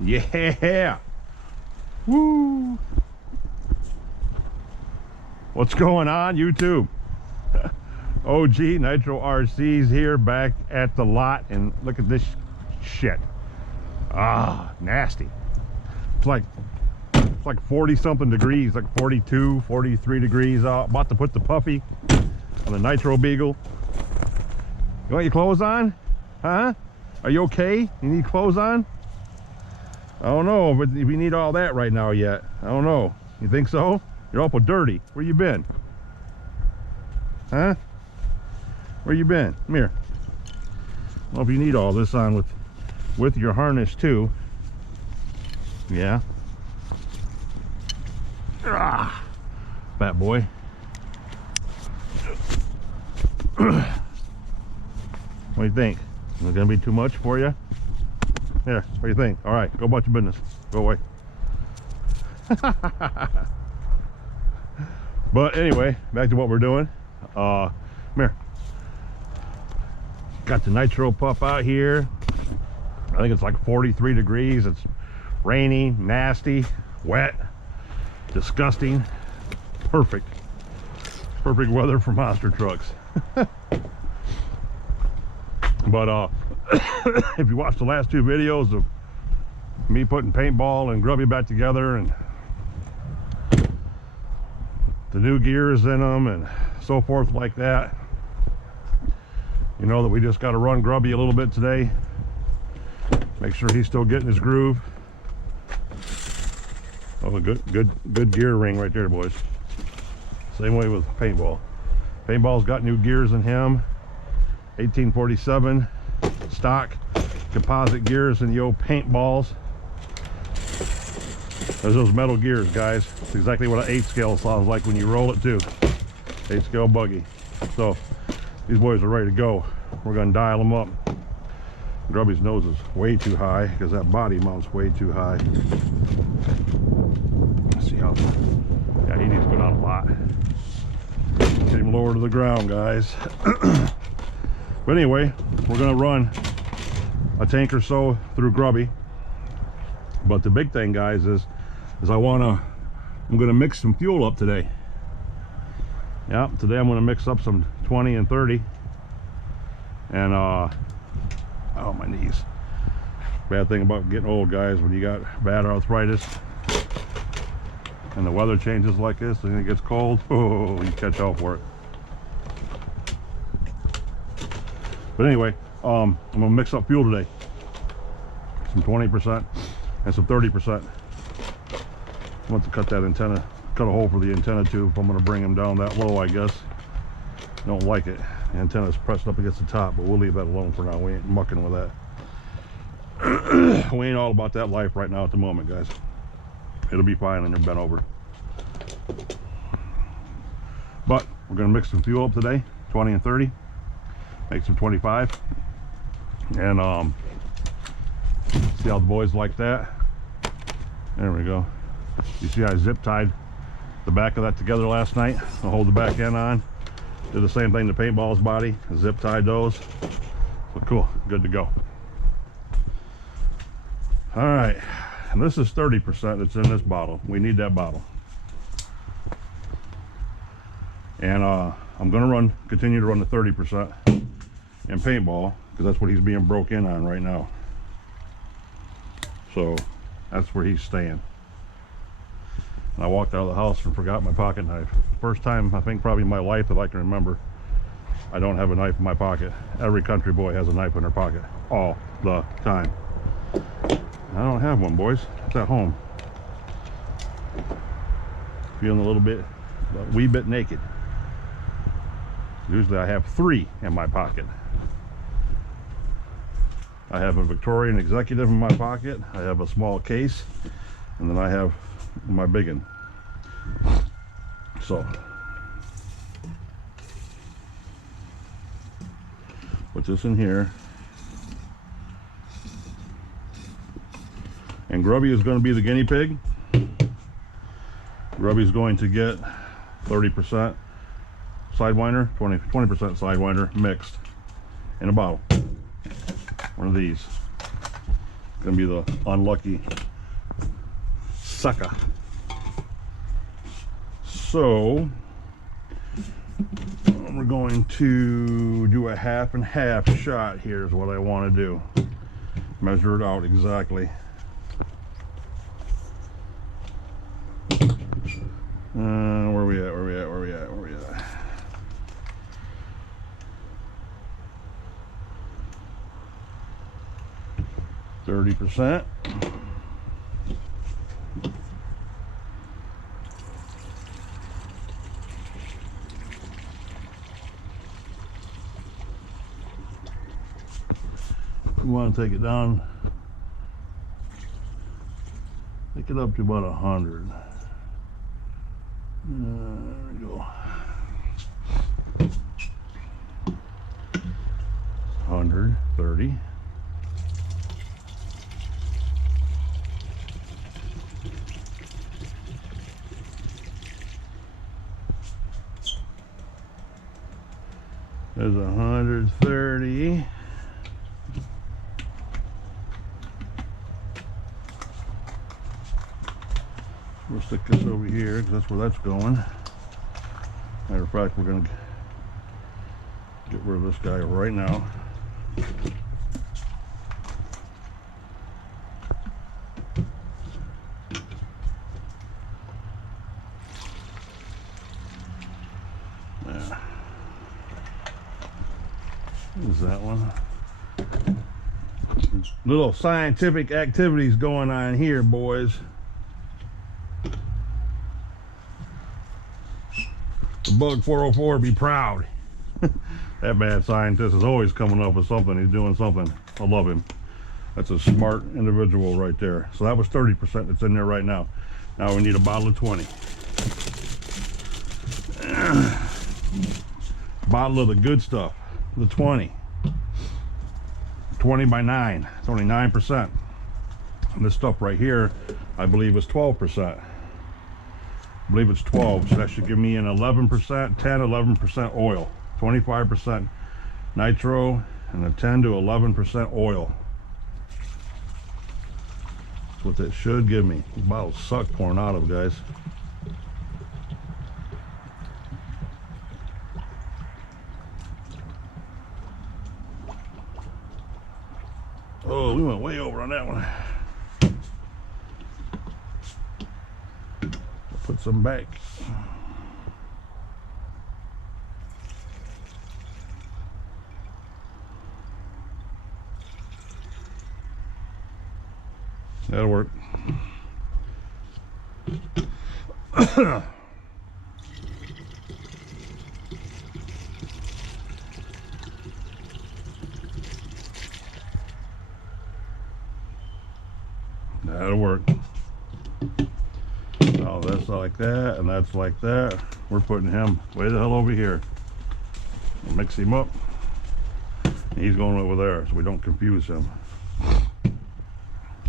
Yeah. Woo. What's going on, YouTube? OG Nitro RC's here, back at the lot, and look at this shit. Ah, nasty. It's like 40 something degrees, like 42, 43 degrees out. About to put the puffy on the Nitro Beagle. You want your clothes on? Huh? Are you okay? You need clothes on? I don't know, but we need all that right now yet. I don't know. You think so? You're awful dirty. Where you been? Huh? Where you been? Come here. Well, if you need all this on with your harness too. Yeah. Ah, fat boy. What do you think? Is it gonna be too much for you? Here, what do you think? All right, go about your business. Go away. But anyway, back to what we're doing. Come here. Got the Nitro pup out here. I think it's like 43 degrees. It's rainy, nasty, wet, disgusting. Perfect weather for monster trucks. But if you watched the last two videos of me putting Paintball and Grubby back together and the new gears in them and so forth like that, you know that we just got to run Grubby a little bit today, make sure he's still getting his groove. Oh, a good gear ring right there, boys. Same way with Paintball. Paintball's got new gears in him. 1847 stock composite gears in the old Paintballs. There's those metal gears, guys. It's exactly what an 8 scale sounds like when you roll it too. 8 scale buggy. So these boys are ready to go. We're gonna dial them up. Grubby's nose is way too high because that body mount's way too high. Let's see how, yeah, he needs to go down a lot. Get him lower to the ground, guys. But anyway, we're gonna run a tank or so through Grubby. But the big thing, guys, is I'm gonna mix some fuel up today. Yeah, today I'm gonna mix up some 20 and 30. And oh, my knees. Bad thing about getting old, guys, when you got bad arthritis and the weather changes like this and it gets cold, oh, you catch out for it. But anyway, I'm gonna mix up fuel today. Some 20% and some 30%. I want to cut that antenna, cut a hole for the antenna tube if I'm gonna bring them down that low, I guess. Don't like it. The antenna's pressed up against the top, but we'll leave that alone for now. We ain't mucking with that. We ain't all about that life right now at the moment, guys. It'll be fine when you're bent over. But we're gonna mix some fuel up today, 20 and 30. Make some 25 and see how the boys like that. There we go. You see I zip tied the back of that together last night. I'll hold the back end on. Did the same thing to Paintball's body, zip tied those. So cool, good to go. All right, and this is 30% that's in this bottle. We need that bottle. And I'm gonna continue to run the 30% in Paintball because that's what he's being broke in on right now. So that's where he's staying. And I walked out of the house and forgot my pocket knife. First time I think probably in my life that I can remember I don't have a knife in my pocket. Every country boy has a knife in their pocket all the time. I don't have one, boys. It's at home. Feeling a wee bit naked. Usually I have 3 in my pocket. I have a Victorian Executive in my pocket. I have a small case, and then I have my big one. So put this in here. And Grubby is going to be the guinea pig. Grubby's going to get 30% Sidewinder, 20% Sidewinder mixed in a bottle. One of these. gonna be the unlucky sucker. So we're going to do a half and half shot. Here's what I want to do. Measure it out exactly. Where we at? 30%. We want to take it down, take it up to about 100. There we go. 130. There's 130. We'll stick this over here because that's where that's going. Matter of fact, we're going to get rid of this guy right now. Yeah. Is that one? Little scientific activities going on here, boys. Bug 404 be proud. That bad scientist is always coming up with something. He's doing something. I love him. That's a smart individual right there. So that was 30% that's in there right now. Now we need a bottle of 20. Bottle of the good stuff, the 20. 20 by 9. It's only 9%. And this stuff right here, I believe, is 12%. I believe it's 12, so that should give me an 11%, 11% oil, 25% nitro, and a 10 to 11% oil. That's what that should give me. These bottles suck pouring out of, guys. Oh, we went way over on that one. Put some back. That'll work. That'll work. Oh, that's like that, and that's like that. We're putting him way the hell over here. We'll mix him up. He's going over there, so we don't confuse him.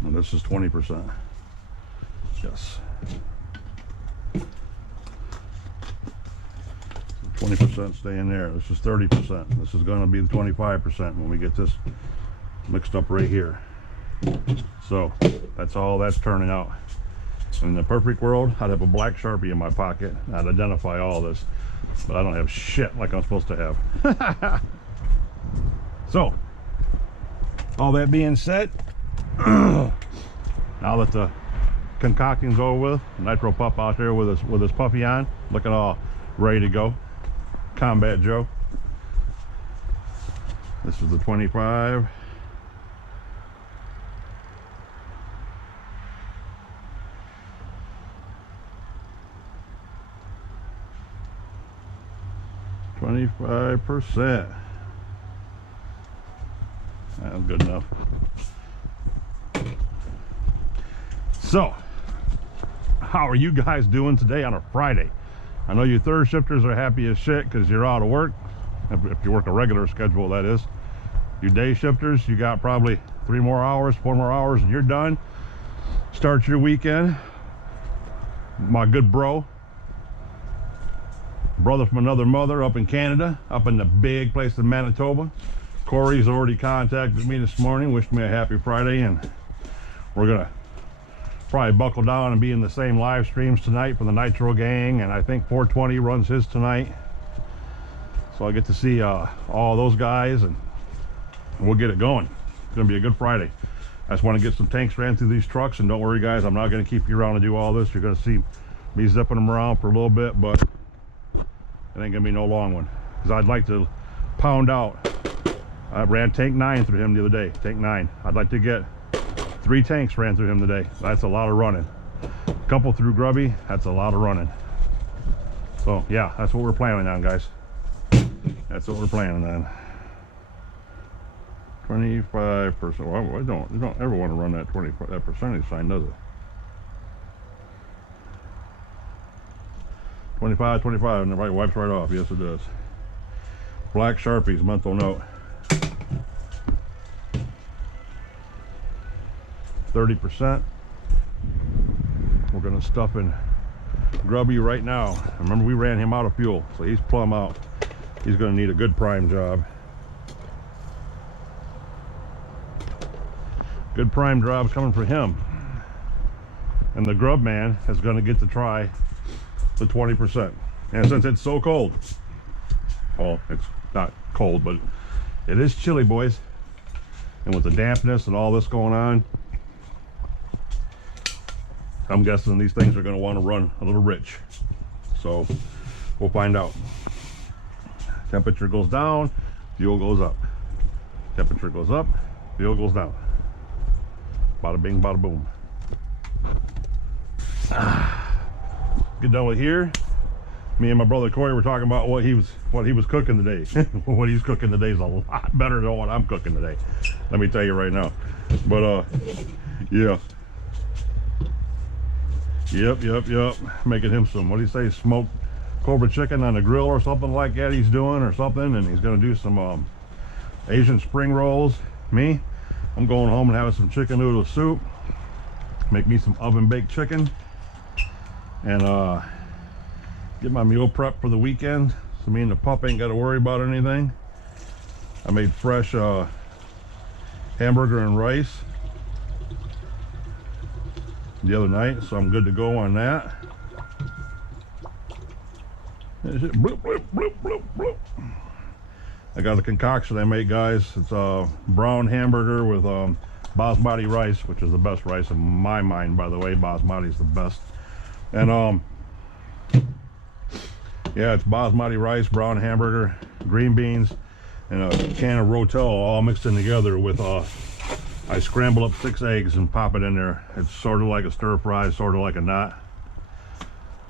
And this is 20%. Yes. 20% stay in there. This is 30%. This is going to be the 25% when we get this mixed up right here. So that's all that's turning out. In the perfect world, I'd have a black Sharpie in my pocket. I'd identify all this, but I don't have shit like I'm supposed to have. So, all that being said, now that the concocting's over with, Nitro Pup out there with his puffy on, looking all ready to go. Combat Joe. This is the 25. %. That's good enough. So, how are you guys doing today on a Friday? I know you third shifters are happy as shit because you're out of work. If you work a regular schedule, that is. You day shifters, you got probably 3 more hours, 4 more hours, and you're done. Start your weekend. My good brother from another mother up in Canada, up in the big place in Manitoba. Corey's already contacted me this morning, wished me a happy Friday, and we're gonna probably buckle down and be in the same live streams tonight for the Nitro gang, and I think 420 runs his tonight, so I get to see all those guys, and we'll get it going. It's gonna be a good Friday. I just want to get some tanks ran through these trucks, and don't worry guys, I'm not going to keep you around to do all this. You're going to see me zipping them around for a little bit, but it ain't gonna be no long one, because I'd like to pound out. I ran tank 9 through him the other day. Tank 9, I'd like to get 3 tanks ran through him today. That's a lot of running. A couple through Grubby, that's a lot of running. So yeah, that's what we're planning on, guys. That's what we're planning on. 25%. Well, you don't ever want to run that that percentage sign, does it? 25, 25, and it right wipes right off. Yes, it does. Black Sharpies, mental note. 30%. We're gonna stuff in Grubby right now. Remember, we ran him out of fuel, so he's plumb out. He's gonna need a good prime job. Good prime jobs coming for him. And the Grub man is gonna get to try the 20%. And since it's so cold, well, it's not cold, but it is chilly, boys. And with the dampness and all this going on, I'm guessing these things are going to want to run a little rich. So we'll find out. Temperature goes down, fuel goes up. Temperature goes up, fuel goes down. Bada bing, bada boom. Get done with here. Me and my brother Corey were talking about what he was cooking today. What he's cooking today is a lot better than what I'm cooking today. Let me tell you right now. But yeah. Yep. Making him some, what do you say, smoked Cobra chicken on the grill or something like that he's doing, or something. And he's gonna do some Asian spring rolls. Me, I'm going home and having some chicken noodle soup. Make me some oven baked chicken. And get my meal prep for the weekend, so me and the pup ain't got to worry about anything. I made fresh hamburger and rice the other night, so I'm good to go on that. Bloop, bloop, bloop, bloop, bloop. I got a concoction I made, guys. It's a brown hamburger with basmati rice, which is the best rice in my mind, by the way. Basmati is the best. And yeah, it's basmati rice, brown hamburger, green beans, and a can of Rotel all mixed in together with I scramble up 6 eggs and pop it in there. It's sort of like a stir fry, sort of like a knot,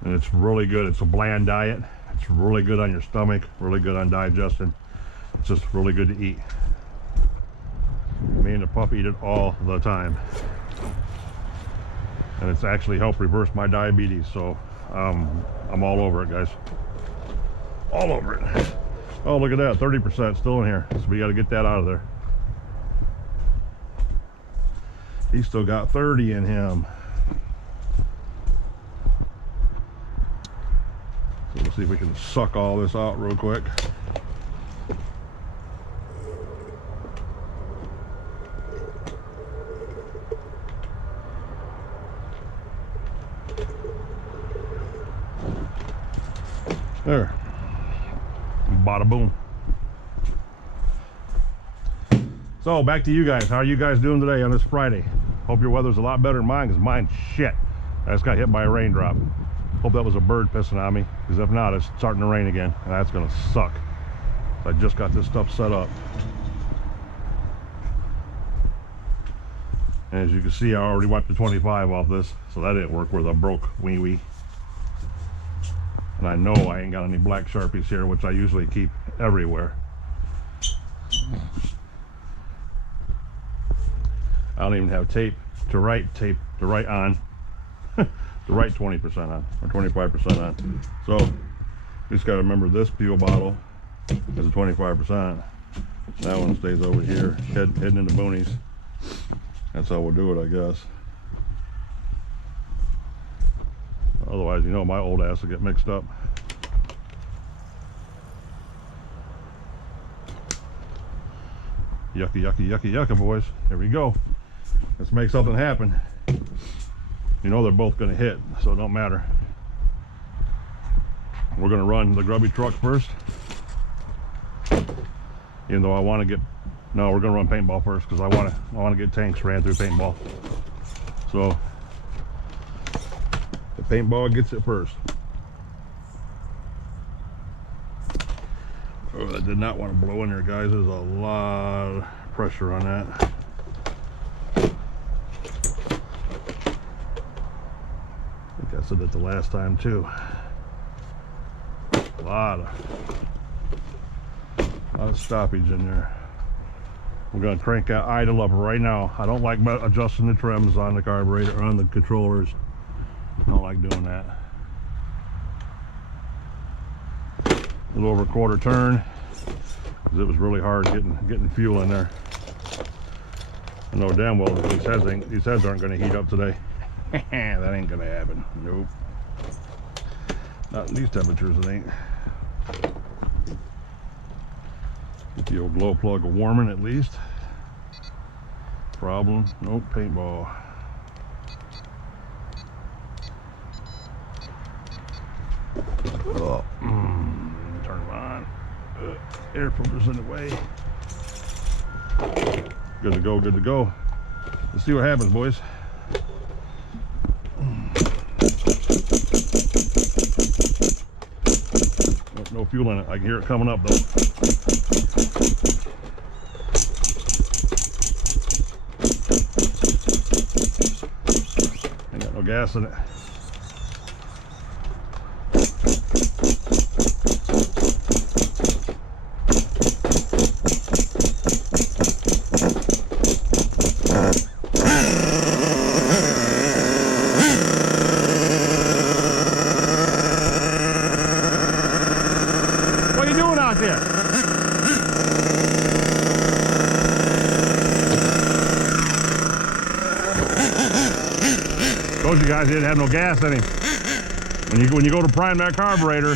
and it's really good. It's a bland diet. It's really good on your stomach, really good on digestion. It's just really good to eat. Me and the pup eat it all the time, and it's actually helped reverse my diabetes. So I'm all over it, guys. All over it. Oh, look at that, 30% still in here. So we got to get that out of there. He's still got 30 in him. So we'll see if we can suck all this out real quick. There. Bada boom. So back to you guys. How are you guys doing today on this Friday? Hope your weather's a lot better than mine, because mine's shit. I just got hit by a raindrop. Hope that was a bird pissing on me, because if not, it's starting to rain again, and that's gonna suck. So I just got this stuff set up. And as you can see, I already wiped the 25 off this, so that didn't work with a broke wee-wee. And I know I ain't got any black Sharpies here, which I usually keep everywhere. I don't even have tape to write on. To write 20% on, or 25% on. So, you just gotta remember this fuel bottle is a 25%. That one stays over here, heading into boonies. That's how we'll do it, I guess. Otherwise, you know, my old ass will get mixed up. Yucky, yucky, yucky, yucky, boys. Here we go. let's make something happen. You know they're both going to hit, so it don't matter. We're going to run the Grubby truck first. Even though I want to get, no, we're going to run Paintball first because I want to get tanks ran through Paintball. So the Paintball gets it first. Oh, I did not want to blow in there, guys. There's a lot of pressure on that. I think I said that the last time too. A lot of stoppage in there. We're going to crank that idle up right now. I don't like adjusting the trims on the carburetor or on the controllers. I don't like doing that. A little over a quarter turn because it was really hard getting fuel in there. I know damn well these heads aren't going to heat up today. That ain't going to happen. Nope. Not in these temperatures, it ain't. Get the old glow plug a warming at least. Problem? Nope. Paintball. Oh, turn them on. Air filter's in the way. Good to go, good to go. Let's see what happens, boys. No fuel in it. I can hear it coming up though. Ain't got no gas in it. Told you guys he didn't have no gas in him. When you go to prime that carburetor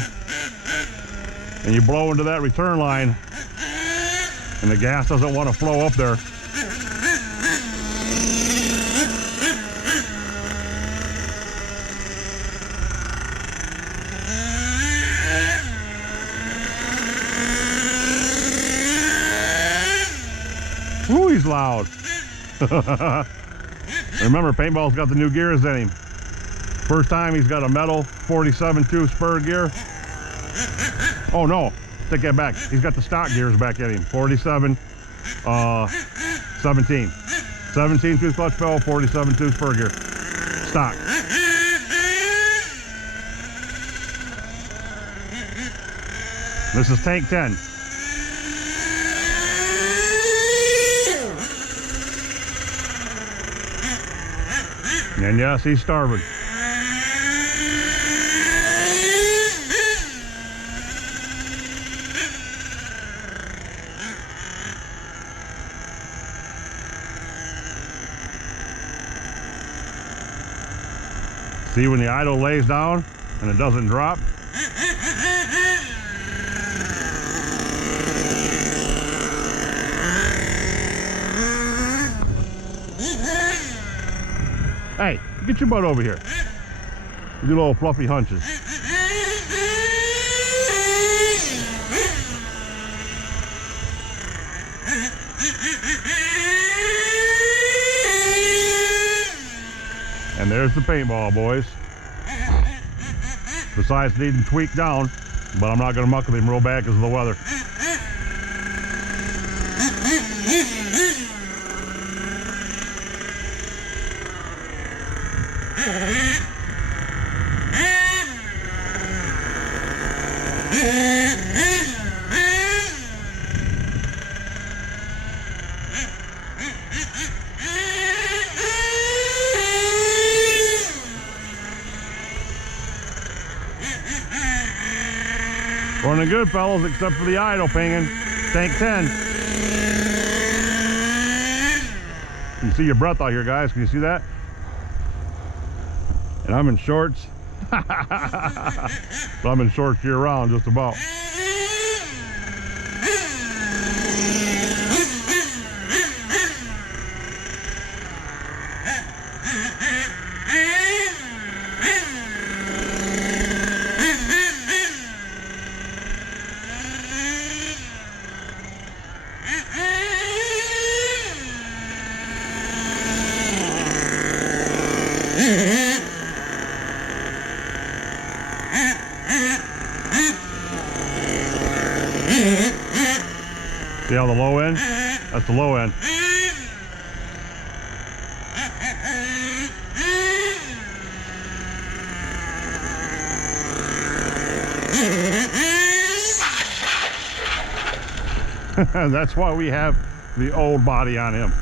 and you blow into that return line and the gas doesn't want to flow up there, ooh, he's loud. Remember, Paintball's got the new gears in him. First time he's got a metal 47.2 SPUR gear. Oh no, take that back. He's got the stock gears back in him. 17. 17 tooth clutch valve, 47.2 SPUR gear. Stock. This is tank 10. And yes, he's starving. See when the idle lays down and it doesn't drop? Hey, get your butt over here. You do little fluffy hunches. And there's the Paintball, boys. Besides needing tweaked down, but I'm not going to muck with him real bad because of the weather. Running good, fellas, except for the idle pinging. Tank 10. You can see your breath out here, guys. Can you see that? And I'm in shorts. But I'm in shorts year round, just about. See how the low end? That's the low end. That's why we have the old body on him.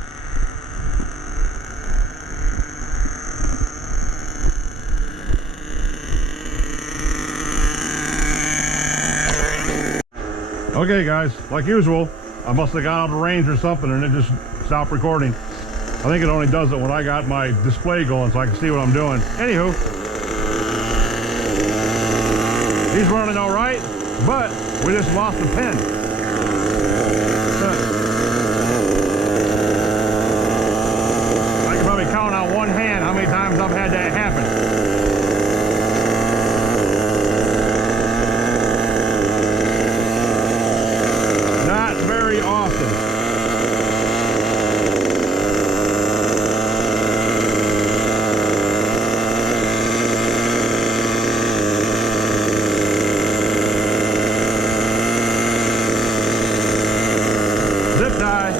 Okay guys, like usual, I must have gone out of range or something and it just stopped recording. I think it only does it when I got my display going so I can see what I'm doing. Anywho, he's running all right, but we just lost the pin. I can probably count on one hand how many times I've had that happen. Not very often. Zip tie.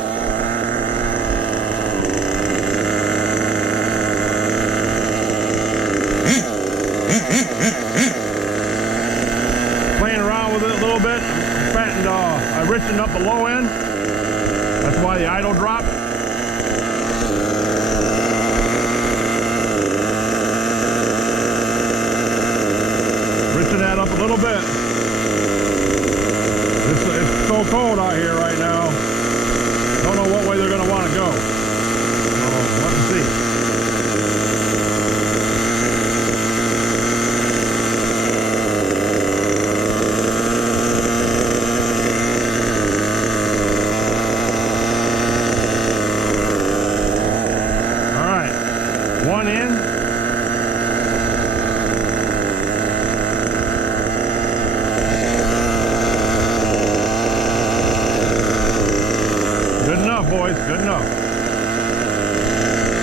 Playing around with it a little bit. I richened up the low end. That's why the idle dropped. Riching that up a little bit. It's so cold out here right now. Don't know what way they're going to want to go. So, let's see. One in. Good enough, boys. Good enough.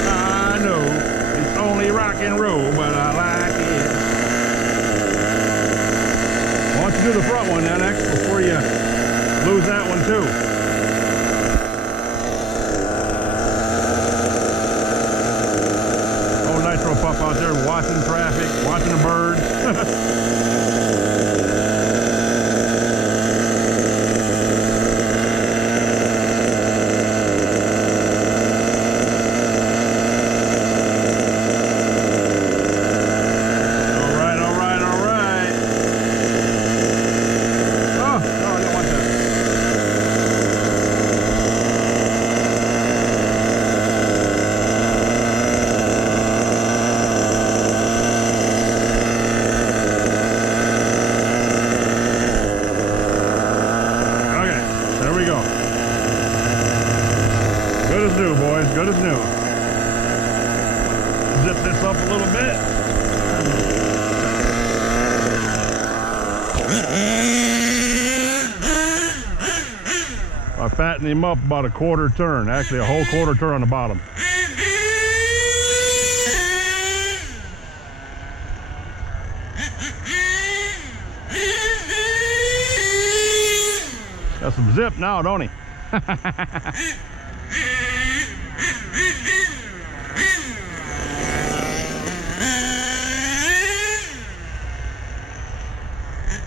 I know it's only rock and roll, but I like it. Why don't you do the front one then next before you lose that one too? Nitro pup out there watching traffic, watching the birds. All right, all right, all right. Oh, no, I don't want that. Good as new, boys. Good as new. Zip this up a little bit. I fattened him up about a quarter turn. Actually, a whole quarter turn on the bottom. Got some zip now, don't he?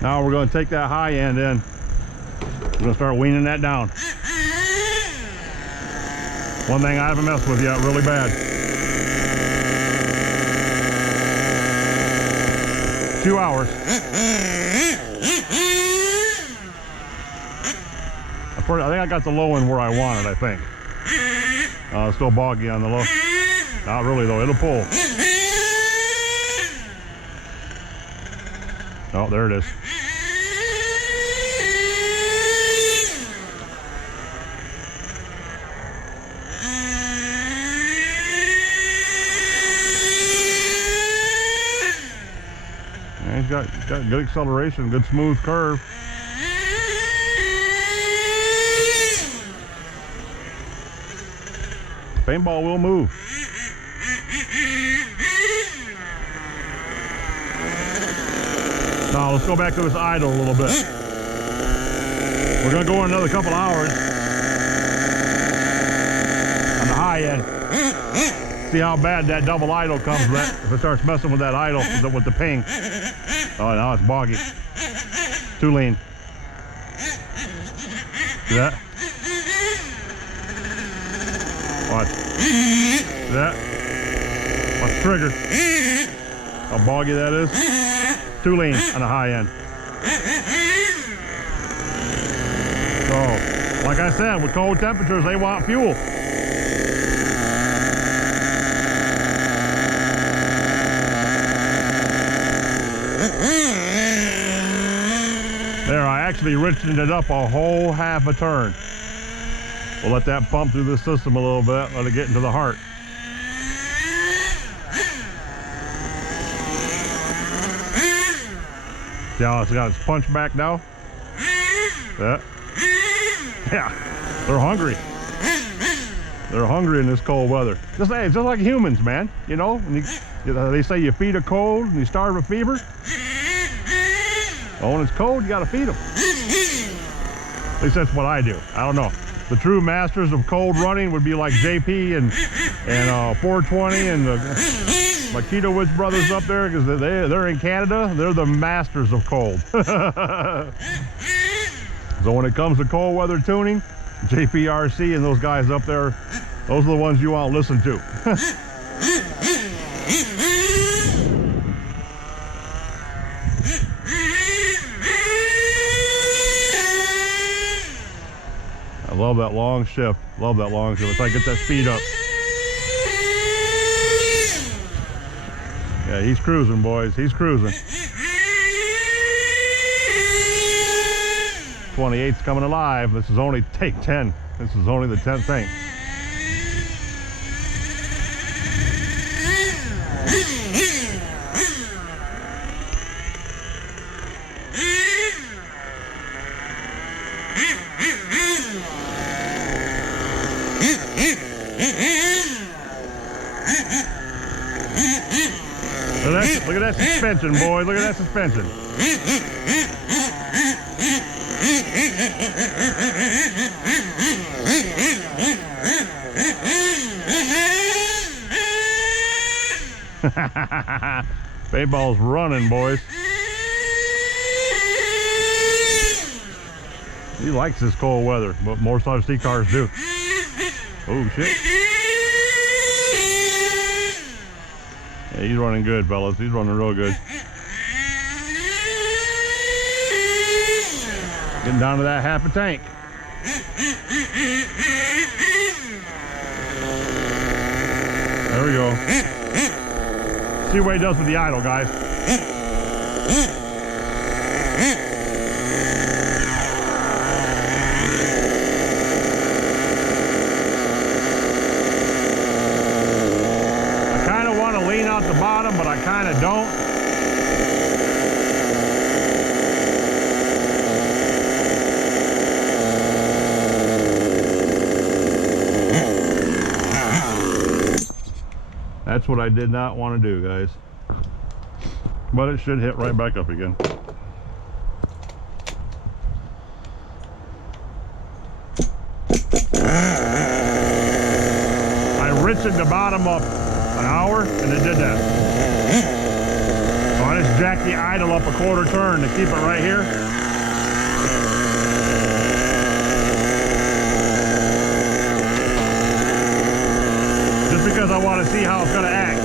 Now we're going to take that high end in. We're going to start weaning that down. One thing I haven't messed with yet really bad. 2 hours. I think I got the low end where I want it, I think. It's still boggy on the low. Not really though, it'll pull. Oh, there it is. got good acceleration, good smooth curve. Paintball will move. Now let's go back to this idle a little bit. We're gonna go in another couple hours on the high end. See how bad that double idle comes with. If it starts messing with that idle with the ping. Oh, now it's boggy. Too lean. See that? Watch. See that? Watch the trigger. How boggy that is. Too lean on the high end. So, like I said, with cold temperatures, they want fuel. There, I actually richened it up a whole half a turn. We'll let that pump through the system a little bit, let it get into the heart. See how it's got its punch back now? Yeah. Yeah, they're hungry. They're hungry in this cold weather. Just, hey, it's just like humans, man. You know, when they say you feed a cold and you starve a fever. Well, when it's cold, you gotta feed them. At least that's what I do. I don't know. The true masters of cold running would be like JP and 420 and the Makitowicz brothers up there, because they're in Canada. They're the masters of cold. So when it comes to cold weather tuning, JPRC and those guys up there, those are the ones you want to listen to. I love that long shift. Love that long shift. If I get that speed up. Yeah, he's cruising, boys. He's cruising. 28's coming alive. This is only take 10. This is only the 10th thing. Look at that suspension, boys. Look at that suspension. Paintball's running, boys. He likes this cold weather, but more RC cars do. Oh, shit. Yeah, he's running good, fellas. He's running real good. Getting down to that half a tank. There we go. See what he does with the idle, guys. I kind of want to lean out the bottom, but I kind of don't. That's what I did not want to do, guys. But it should hit right back up again. I riched the bottom up an hour and it did that. So I just jacked the idle up a quarter turn to keep it right here. Just because I want to see how it's going to act.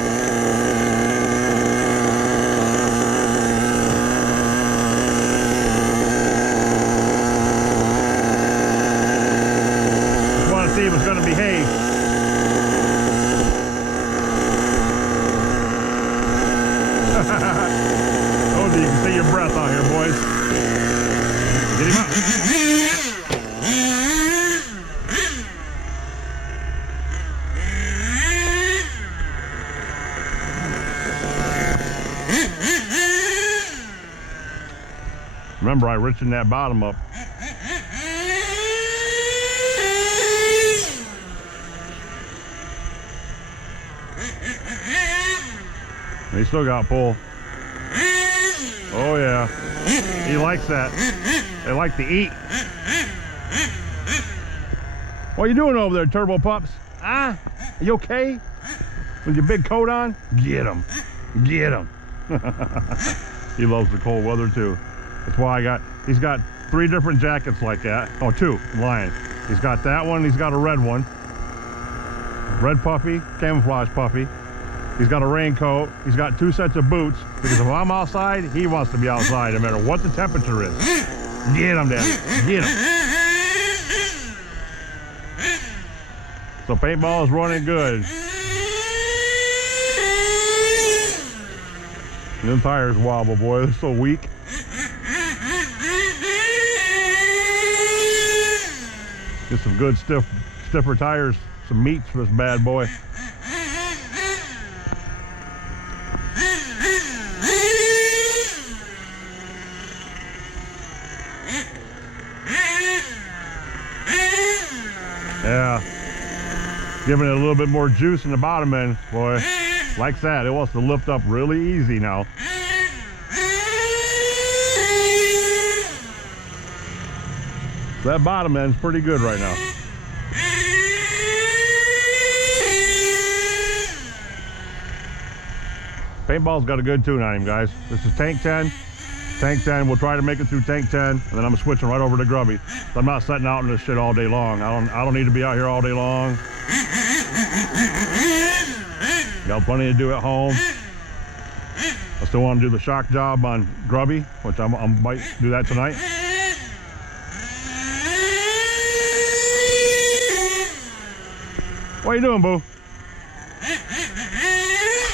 Just want to see if it's going to behave. Oh, you can see your breath out here, boys. Get him up. Remember, I richened that bottom up. He still got pull. Oh yeah, he likes that. They like to eat. What are you doing over there, turbo pups? Ah, are you okay? With your big coat on? Get him, get him. He loves the cold weather too. That's why he's got 3 different jackets like that. Oh, 2, I'm lying. He's got that one, he's got a red one. Red puffy, camouflage puffy. He's got a raincoat. He's got 2 sets of boots, because if I'm outside, he wants to be outside no matter what the temperature is. Get him, Daddy. Get him. So paintball is running good. And them tires wobble, boy. They're so weak. Get some good stiffer tires, some meats for this bad boy. Yeah, giving it a little bit more juice in the bottom end, boy. Likes that. It wants to lift up really easy now. That bottom end's pretty good right now. Paintball's got a good tune on him, guys. This is tank 10. Tank 10, we'll try to make it through tank 10, and then I'm switching right over to Grubby. So I'm not setting out in this shit all day long. I don't need to be out here all day long. Got plenty to do at home. I still want to do the shock job on Grubby, which I might do that tonight. What are you doing, boo?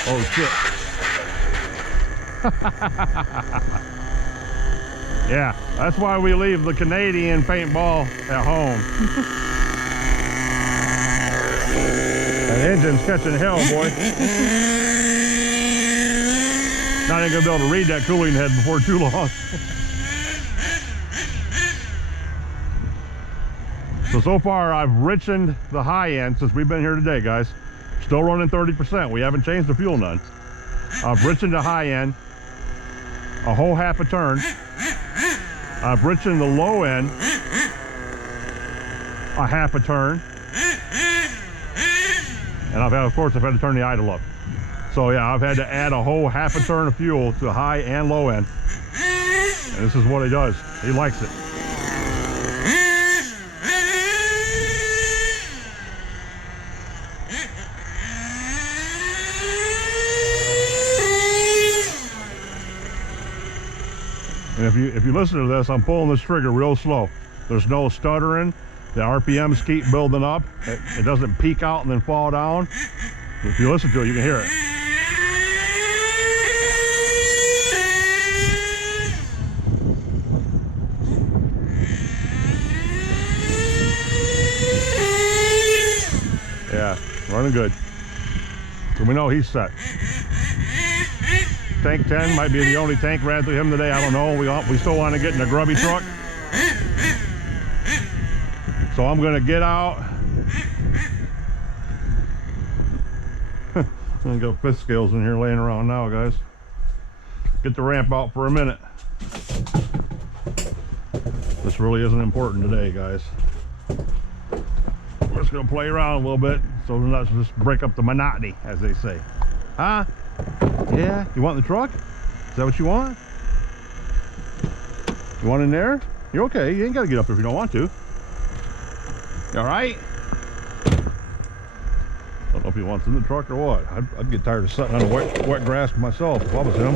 Oh shit. Yeah, that's why we leave the Canadian paintball at home. That engine's catching hell, boy. Not even gonna be able to read that cooling head before too long. So far I've richened the high end since we've been here today, guys. Still running 30%. We haven't changed the fuel none. I've richened the high end a whole half a turn. I've richened the low end a half a turn. And of course, I've had to turn the idle up. So yeah, I've had to add a whole half a turn of fuel to high and low end. And this is what he does. He likes it. And if you listen to this, I'm pulling this trigger real slow. There's no stuttering. The RPMs keep building up. It doesn't peak out and then fall down. If you listen to it, you can hear it. Yeah, running good. So we know he's set. Tank 10 might be the only tank ran through him today. I don't know. We still want to get in the Grubby truck. So I'm going to get out. I'm going to go fifth scales in here laying around now, guys. Get the ramp out for a minute. This really isn't important today, guys. We're just going to play around a little bit so let's just break up the monotony, as they say. Huh? Yeah? You want in the truck? Is that what you want? You want in there? You're okay. You ain't got to get up if you don't want to. You all right? I don't know if he wants in the truck or what. I'd get tired of sitting on the wet grass myself if I was him.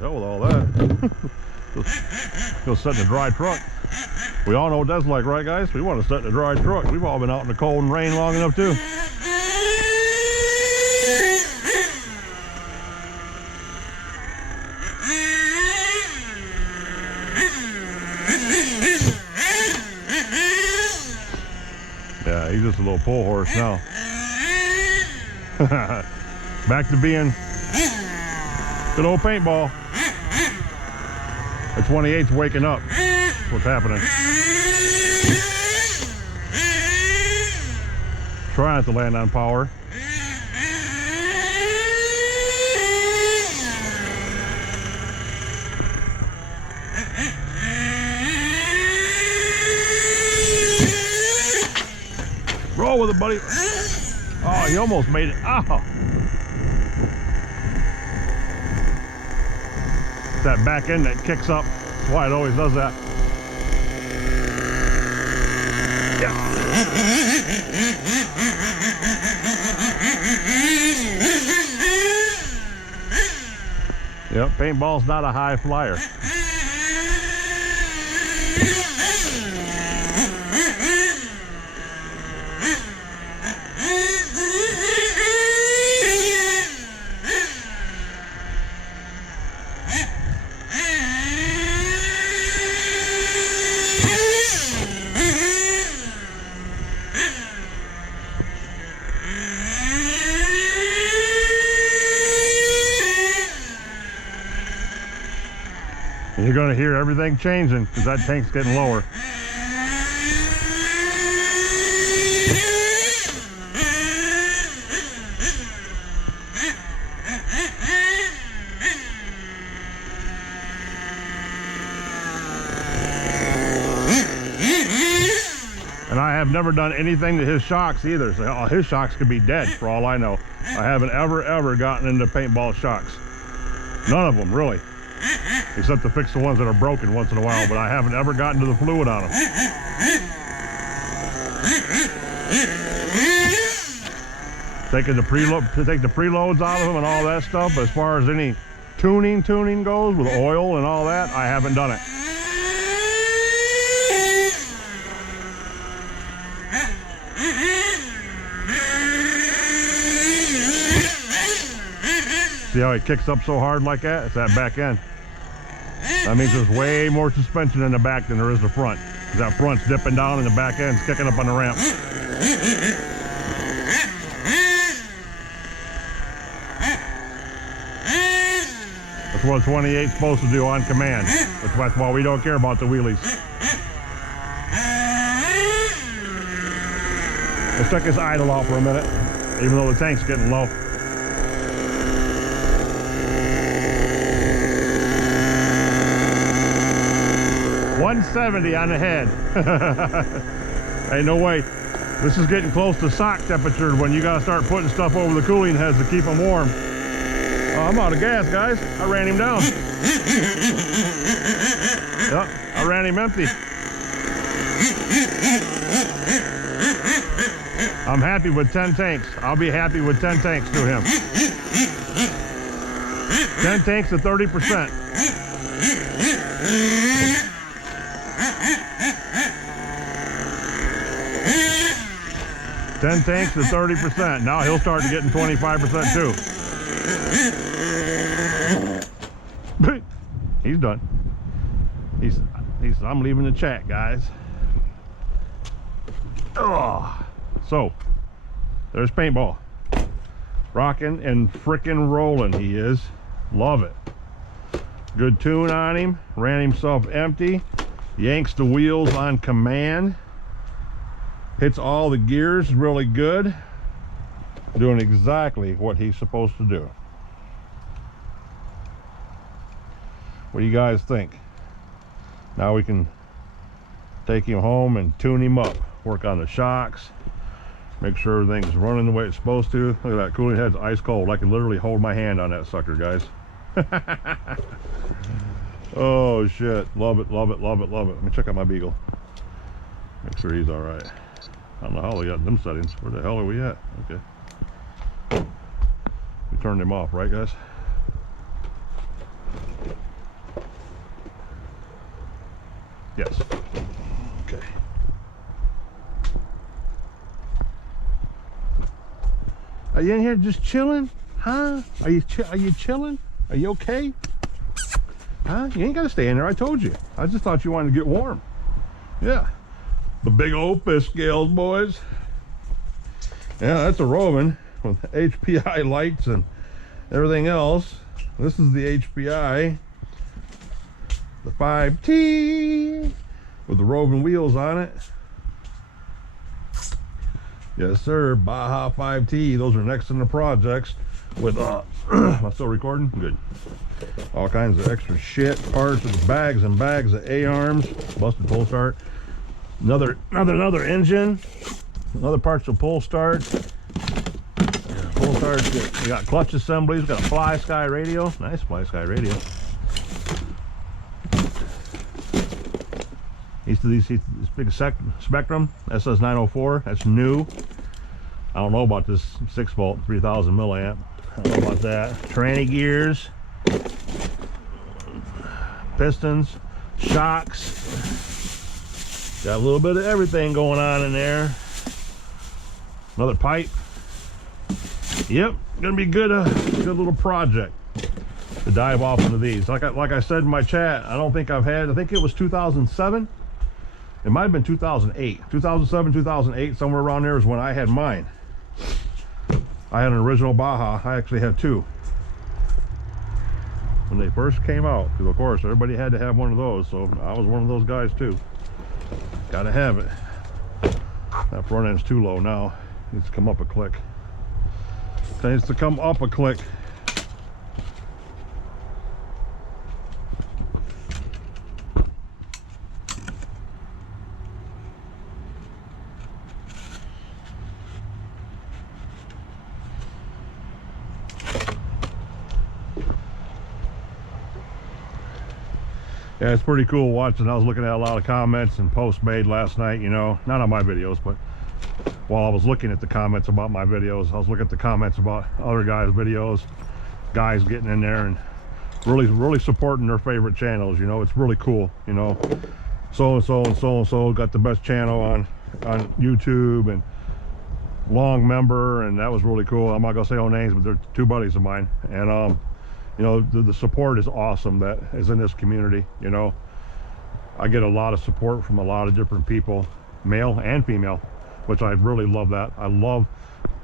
Hell with all that. Go sit in a dry truck. We all know what that's like, right, guys? We want to sit in a dry truck. We've all been out in the cold and rain long enough, too. Yeah, he's just a little pull horse now. Back to being good old paintball. The 28's waking up. That's what's happening. Try not to land on power. Roll with it, buddy. Oh, he almost made it. Oh. That back end that kicks up. That's why it always does that. Yeah. Yep, paintball's not a high flyer. And you're going to hear everything changing because that tank's getting lower. And I have never done anything to his shocks either. So his shocks could be dead for all I know. I haven't ever gotten into paintball shocks. None of them, really. Except to fix the ones that are broken once in a while, but I haven't ever gotten to the fluid on them. Take the preloads out of them and all that stuff, but as far as any tuning goes with oil and all that, I haven't done it. See how he kicks up so hard like that? It's that back end. That means there's way more suspension in the back than there is the front. That front's dipping down and the back end's kicking up on the ramp. That's what a 28's supposed to do on command. That's why we don't care about the wheelies. Let's check his idle out for a minute, even though the tank's getting low. 170 on the head. Ain't no way. This is getting close to sock temperature when you gotta start putting stuff over the cooling heads to keep them warm. Oh, I'm out of gas, guys. I ran him down. Yep, I ran him empty. I'm happy with 10 tanks. I'll be happy with 10 tanks to him. 10 tanks at 30%. 10 tanks at 30%. Now he'll start getting 25% too. He's done. He's I'm leaving the chat, guys. Oh. So there's paintball. Rocking and frickin' rolling he is. Love it. Good tune on him. Ran himself empty. Yanks the wheels on command. Hits all the gears really good. Doing exactly what he's supposed to do. What do you guys think? Now we can take him home and tune him up. Work on the shocks. Make sure everything's running the way it's supposed to. Look at that, cooling head's ice cold. I can literally hold my hand on that sucker, guys. Oh shit, love it, love it, love it, love it. Let me check out my Beagle. Make sure he's all right. I don't know how we got them settings. Where the hell are we at? Okay. We turned him off, right guys? Yes. Okay. Are you in here just chilling? Huh? Are you chilling? Are you okay? Huh? You ain't gotta stay in there, I told you. I just thought you wanted to get warm. Yeah. The big old fish scales, boys. Yeah, that's a Roman with HPI lights and everything else. This is the HPI. The 5T with the roving wheels on it. Yes, sir. Baja 5T. Those are next in the projects. With am I still recording? Good. All kinds of extra shit, parts, with bags and bags of A-arms, busted pull start. Another engine. Another parts of pull start. Pull starts. We got clutch assemblies. We got a Fly Sky radio. Nice Fly Sky radio. This big Spectrum SS904. That's new. I don't know about this 6-volt 3000 milliamp. I don't know about that. Tranny gears, pistons, shocks. Got a little bit of everything going on in there. Another pipe. Yep, gonna be good. Good little project to dive off into these. Like I said in my chat, I don't think I've had. I think it was 2007. It might have been 2008, 2007, 2008, somewhere around there is when I had mine. I had an original Baja. I actually had two when they first came out, because of course everybody had to have one of those, so I was one of those guys too. Gotta have it. That front end's too low now. Needs to come up a click. Needs to come up a click. Yeah, it's pretty cool watching. I was looking at a lot of comments and posts made last night, you know, not on my videos, but while I was looking at the comments about my videos, I was looking at the comments about other guys' videos, guys getting in there and really supporting their favorite channels. You know, it's really cool. You know, so and so got the best channel on YouTube, and long member, and that was really cool. I'm not gonna say all names, but they're two buddies of mine, and you know, the support is awesome that is in this community. You know, I get a lot of support from a lot of different people, male and female, which I really love. That I love,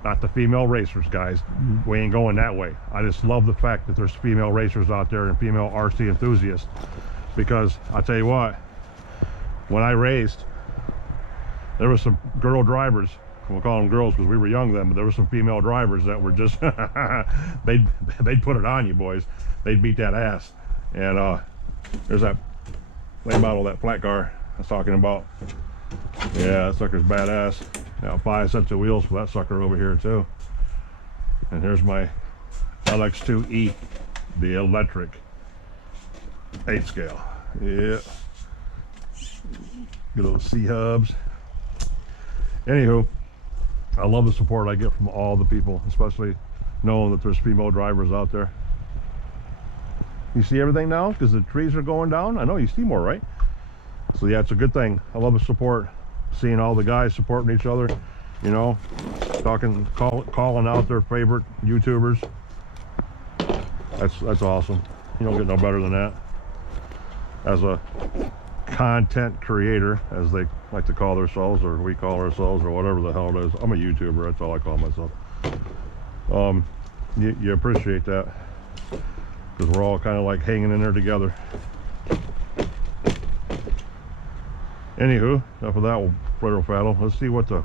not the female racers, guys, we ain't going that way. I just love the fact that there's female racers out there and female RC enthusiasts, because I tell you what, when I raced, there were some girl drivers. We'll call them girls because we were young then, but there were some female drivers that were just they'd put it on you, boys. They'd beat that ass. And there's that late model, that flat car I was talking about. Yeah, that sucker's badass. Now 5 sets of wheels for that sucker over here too. And here's my LX2E, the electric 8 scale. Yeah, good little C hubs. Anywho, I love the support I get from all the people, especially knowing that there's female drivers out there. You see everything now because the trees are going down? I know you see more, right? So yeah, it's a good thing. I love the support, seeing all the guys supporting each other, you know, calling out their favorite YouTubers. That's awesome. You don't get no better than that. As a content creator, as they like to call themselves, or we call ourselves, or whatever the hell it is. I'm a YouTuber, that's all I call myself. You appreciate that, because we're all kind of like hanging in there together. Anywho, enough of that friddle faddle. Let's see what the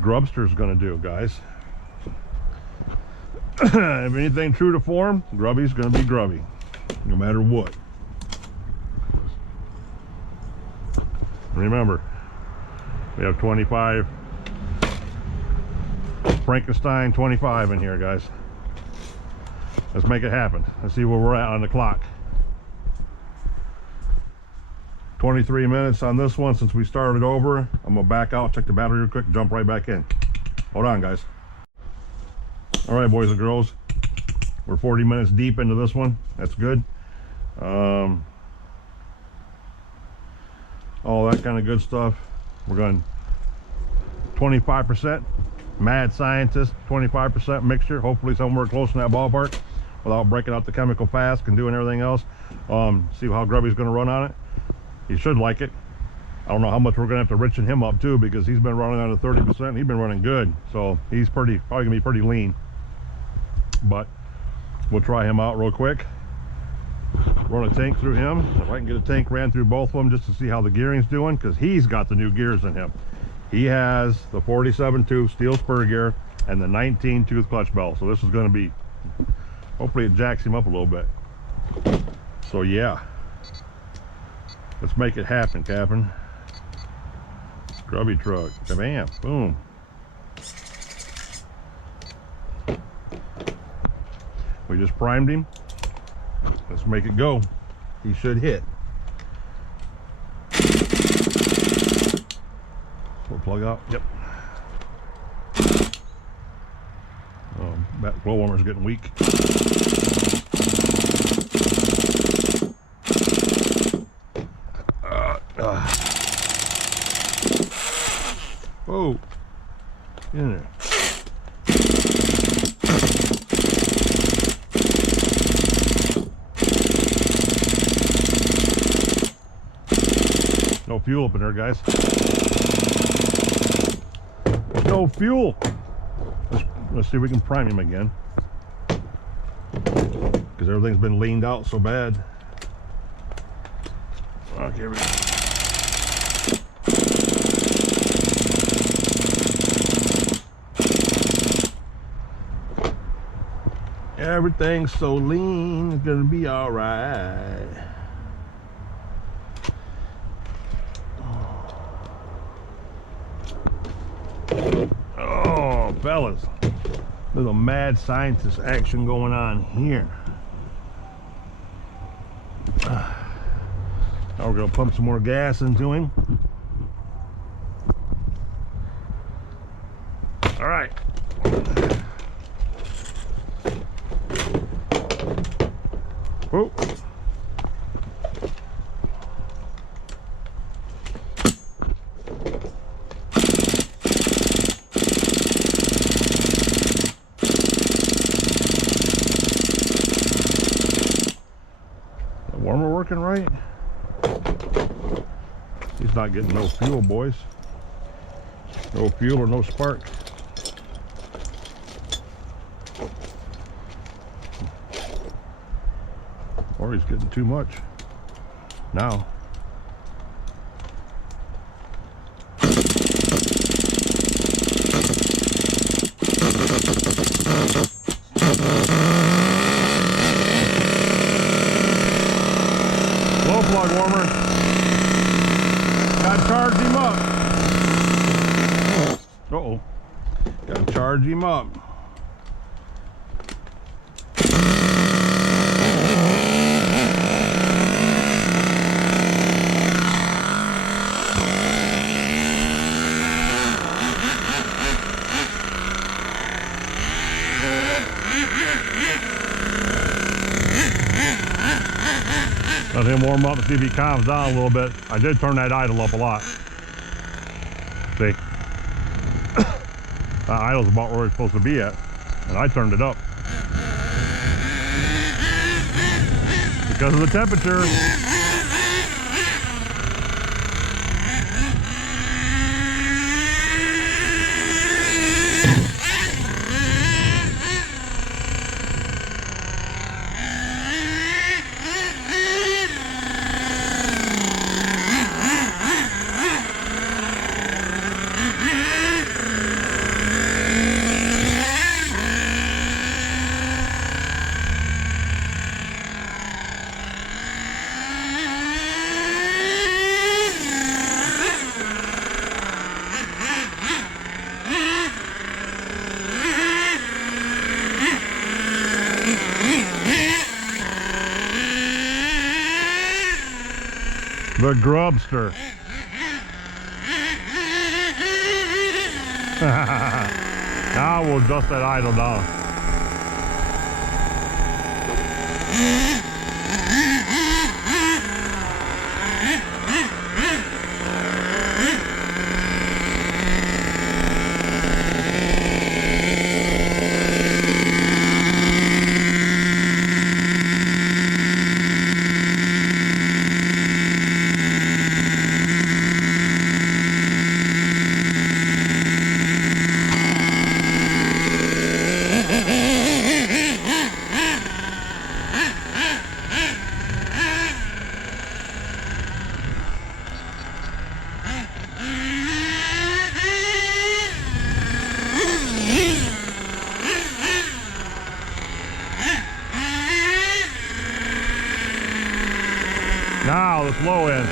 Grubster's gonna do, guys. If anything true to form, Grubby's gonna be Grubby, no matter what. Remember, we have 25 Frankenstein 25 in here, guys. Let's make it happen. Let's see where we're at on the clock. 23 minutes on this one since we started over. I'm gonna back out, check the battery real quick, jump right back in. Hold on, guys. All right, boys and girls, we're 40 minutes deep into this one. That's good. All that kind of good stuff. We're going 25% mad scientist, 25% mixture, hopefully somewhere close in that ballpark, without breaking out the chemical fast and doing everything else. See how Grubby's going to run on it. He should like it. I don't know how much we're going to have to richen him up too, because he's been running on a 30%. He's been running good, so he's probably going to be pretty lean. But we'll try him out real quick. run a tank through him. If I can get a tank ran through both of them just to see how the gearing's doing, because he's got the new gears in him. He has the 47 tooth steel spur gear and the 19 tooth clutch bell. So this is going to be, hopefully it jacks him up a little bit. So yeah, let's make it happen, Captain. Grubby truck, bam, boom. We just primed him. Let's make it go. He should hit. We'll plug out. Yep. That blow warmer's getting weak. Whoa. Get in there. No fuel up in there, guys. There's no fuel. Let's see if we can prime him again, because everything's been leaned out so bad. Okay, here we go. Everything's so lean, it's gonna be all right. Oh, fellas, little mad scientist action going on here. Now we're gonna pump some more gas into him. All right. Whoa. The warmer working right? He's not getting no fuel, boys. No fuel or no spark. Or he's getting too much now. Glow plug warmer. Gotta charge him up. Uh-oh. Gotta charge him up. Let him warm up and see if he calms down a little bit. I did turn that idle up a lot. See? That idle's about where it's supposed to be at, and I turned it up. Because of the temperature. The Grubster. Now we'll dust that idle down. Now this low end.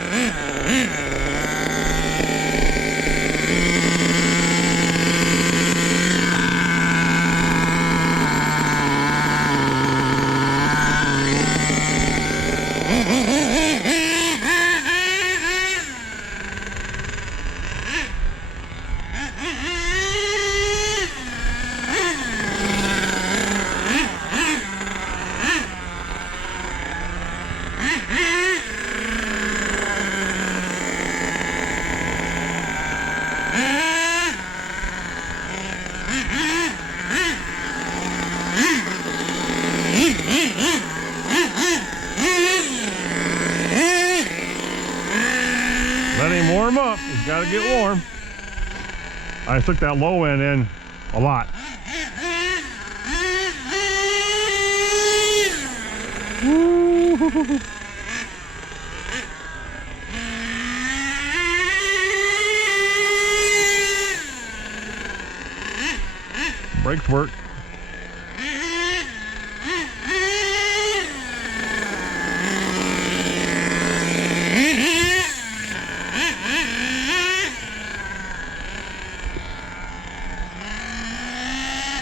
Let him warm up. He's got to get warm. I took that low end in a lot. Woo. Brakes work.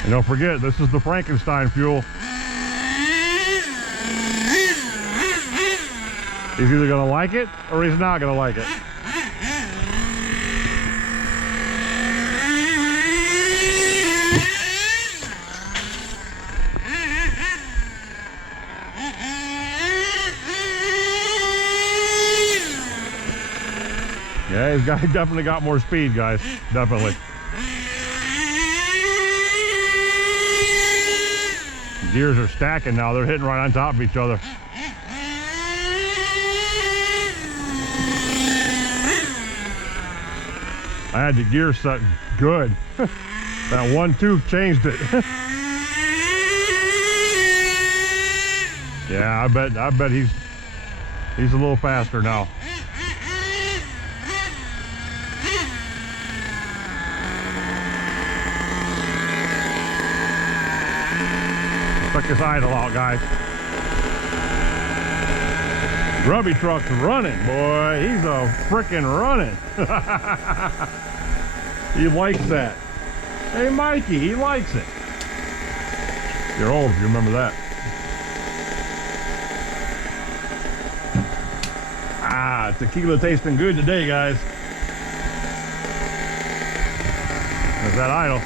And don't forget, this is the Frankenstein fuel. He's either gonna like it or he's not gonna like it. Yeah, he's definitely got more speed, guys. Definitely. Gears are stacking now. They're hitting right on top of each other. I had the gear set good. That 1-2 changed it. Yeah, I bet he's a little faster now. Check this idle out, guys. Grubby truck's running, boy. He's a frickin' running. He likes that. Hey, Mikey, he likes it. You're old if you remember that. Ah, tequila tasting good today, guys. There's that idle.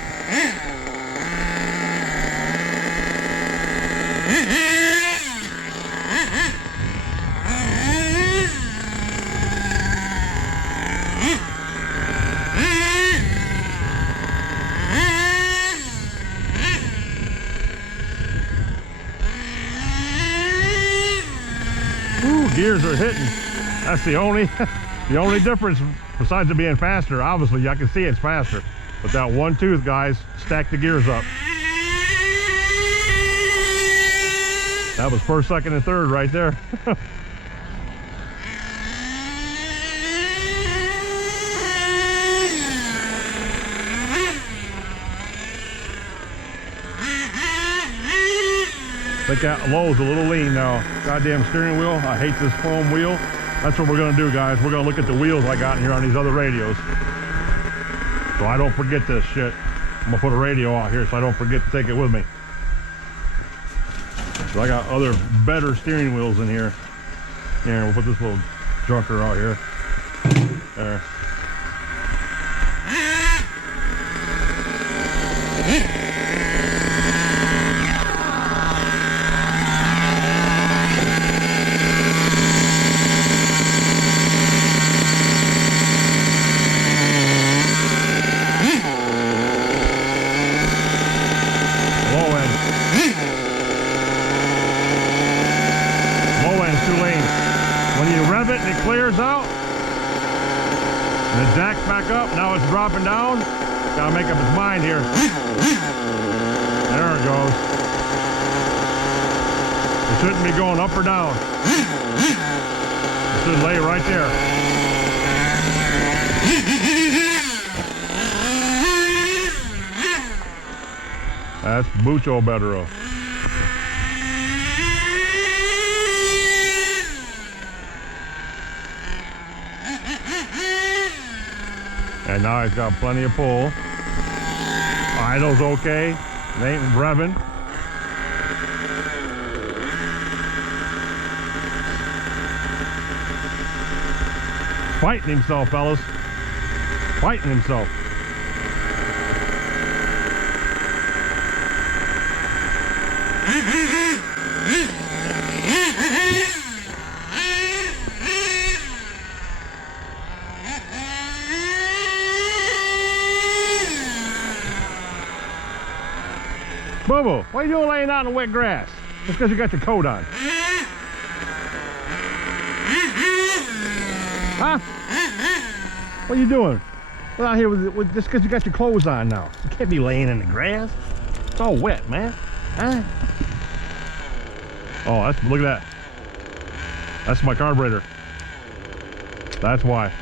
Gears are hitting. That's the only difference besides it being faster. Obviously, I can see it's faster. But that 1-2, guys, stack the gears up. That was first, second, and third right there. I think that low's a little lean now. Goddamn steering wheel. I hate this foam wheel. That's what we're gonna do, guys. We're gonna look at the wheels I got in here on these other radios. So I don't forget this shit. I'm gonna put a radio out here so I don't forget to take it with me. So I got other better steering wheels in here. Here, we'll put this little junker out here. There. Clears out, and it jacks back up. Now it's dropping down. Gotta make up its mind here. There it goes. It shouldn't be going up or down. It should lay right there. That's mucho better. And now it's got plenty of pull. Idle's okay. It ain't revving. Fighting himself, fellas. Fighting himself. Boo-boo, what are you doing laying out in the wet grass? Just because you got your coat on. Huh? What are you doing? Well, out here with just because you got your clothes on now. You can't be laying in the grass. It's all wet, man. Huh? Oh, look at that. That's my carburetor. That's why.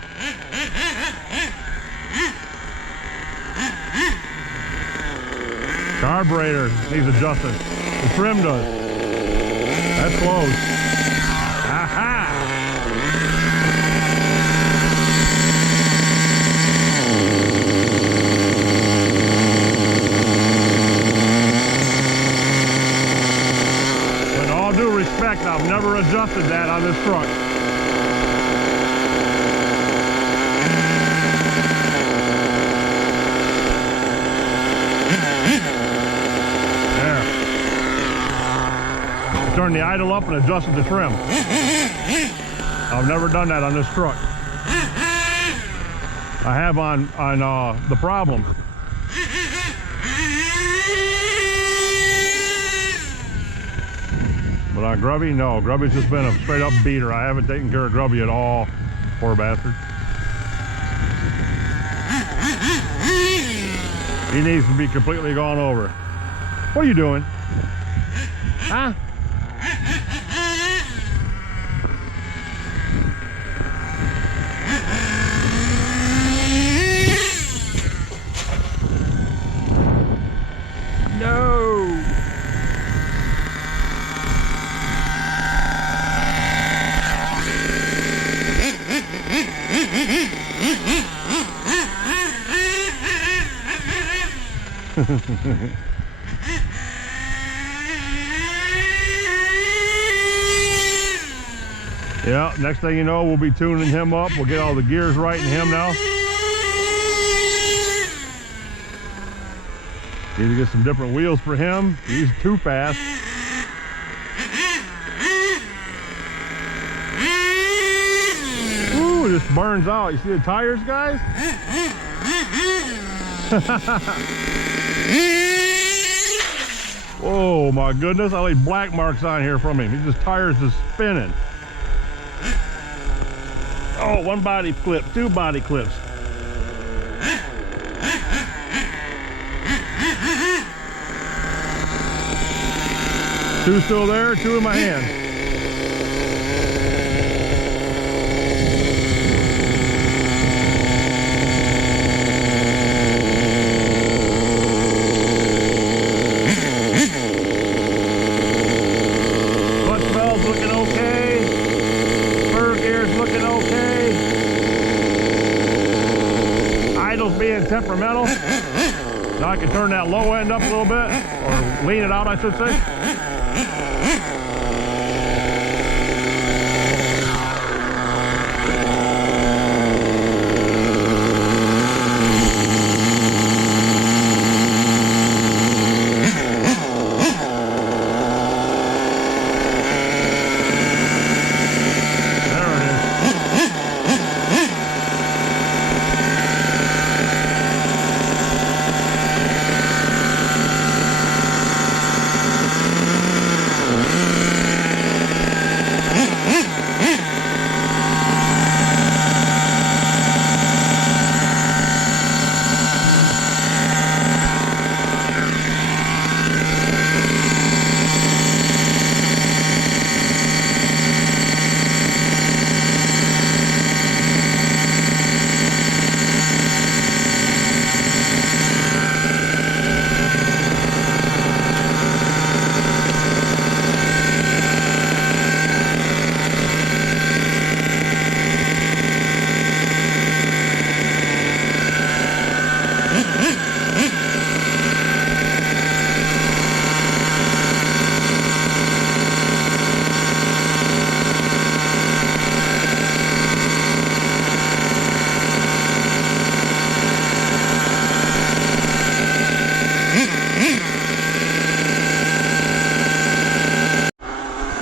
Carburetor needs adjusting. The trim does. That's closed. Aha! With all due respect, I've never adjusted that on this truck. Turn the idle up and adjusted the trim. I've never done that on this truck. I have on the Problem. But on Grubby, no. Grubby's just been a straight up beater. I haven't taken care of Grubby at all. Poor bastard. He needs to be completely gone over. What are you doing? Huh? No. Yeah, next thing you know, we'll be tuning him up. We'll get all the gears right in him now. Need to get some different wheels for him. He's too fast. Ooh, it just burns out. You see the tires, guys? Whoa, my goodness. I laid black marks on here from him. His tires is spinning. Oh, one body clip, two body clips. Two still there, two in my hand. Clutch valve's looking okay. Spur gear's looking okay. Idle's being temperamental. Now I can turn that low end up a little bit, or lean it out, I should say.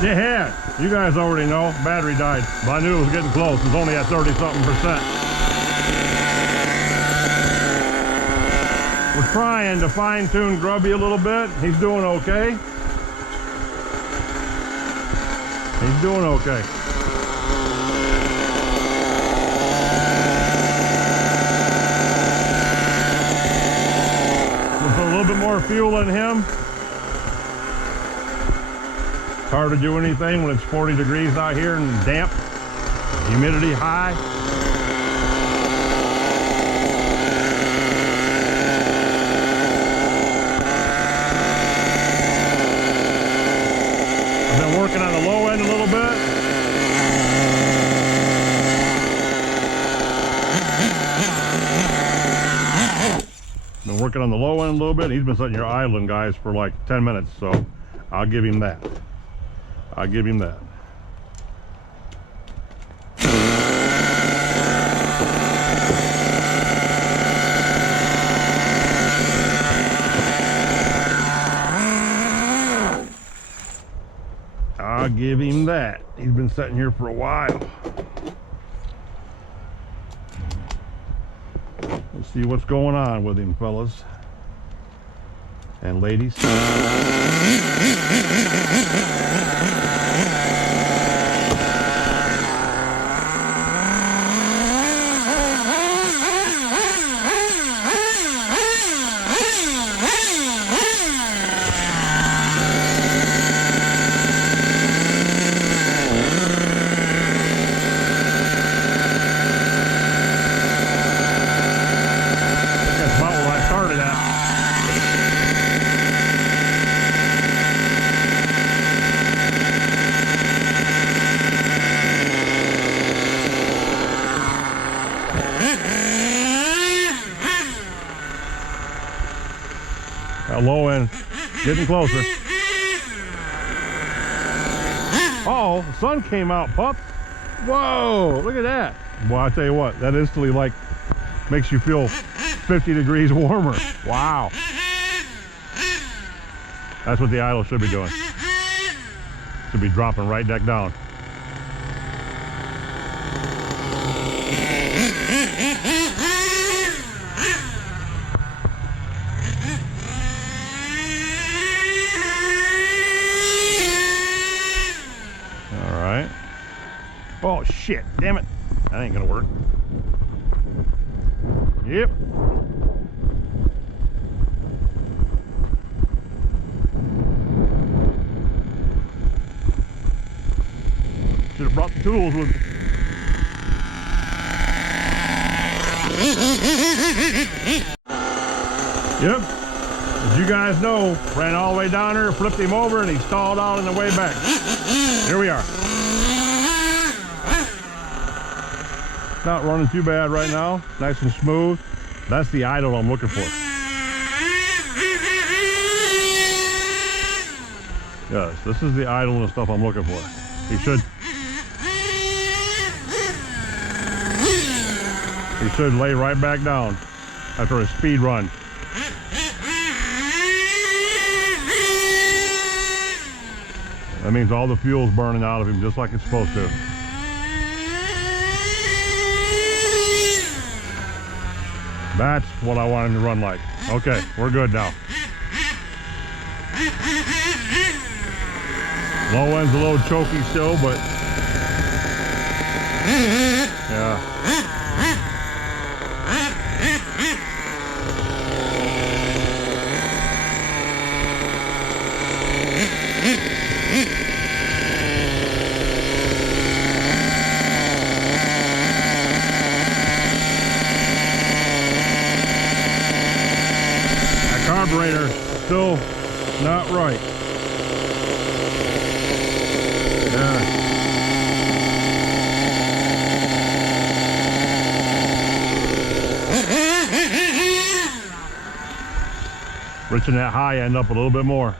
Yeah, you guys already know, battery died. But I knew it was getting close. It was only at 30-something%. We're trying to fine-tune Grubby a little bit. He's doing okay. He's doing okay. We'll put a little bit more fuel in him. It's hard to do anything when it's 40 degrees out here and damp, humidity high. I've been working on the low end a little bit. Been working on the low end a little bit. He's been sitting here idling, guys, for like 10 minutes, so I'll give him that. I'll give him that. I'll give him that. He's been sitting here for a while. Let's see what's going on with him, fellas and ladies. That low end getting closer. Uh-oh, the sun came out, pup. Whoa, look at that. Well, I tell you what, that instantly like makes you feel 50 degrees warmer. Wow. That's what the idle should be doing. Should be dropping right back down. Oh shit, damn it. That ain't gonna work. Yep. Should have brought the tools with me. Yep. As you guys know, ran all the way down there, flipped him over, and he stalled out on the way back. Here we are. Not running too bad right now, nice and smooth. That's the idle I'm looking for. Yes, this is the idle and stuff I'm looking for. He should lay right back down after a speed run. That means all the fuel's burning out of him just like it's supposed to. That's what I want him to run like. Okay, we're good now. Low end's a little choky still, but yeah. Carburetor still not right. Yeah. Riching that high end up a little bit more.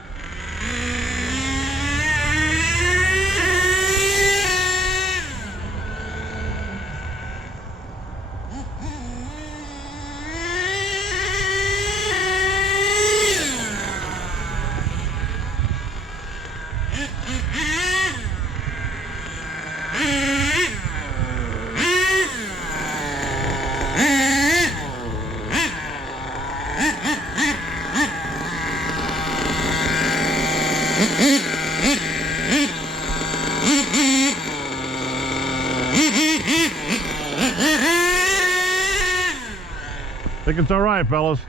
Think it's all right, fellas.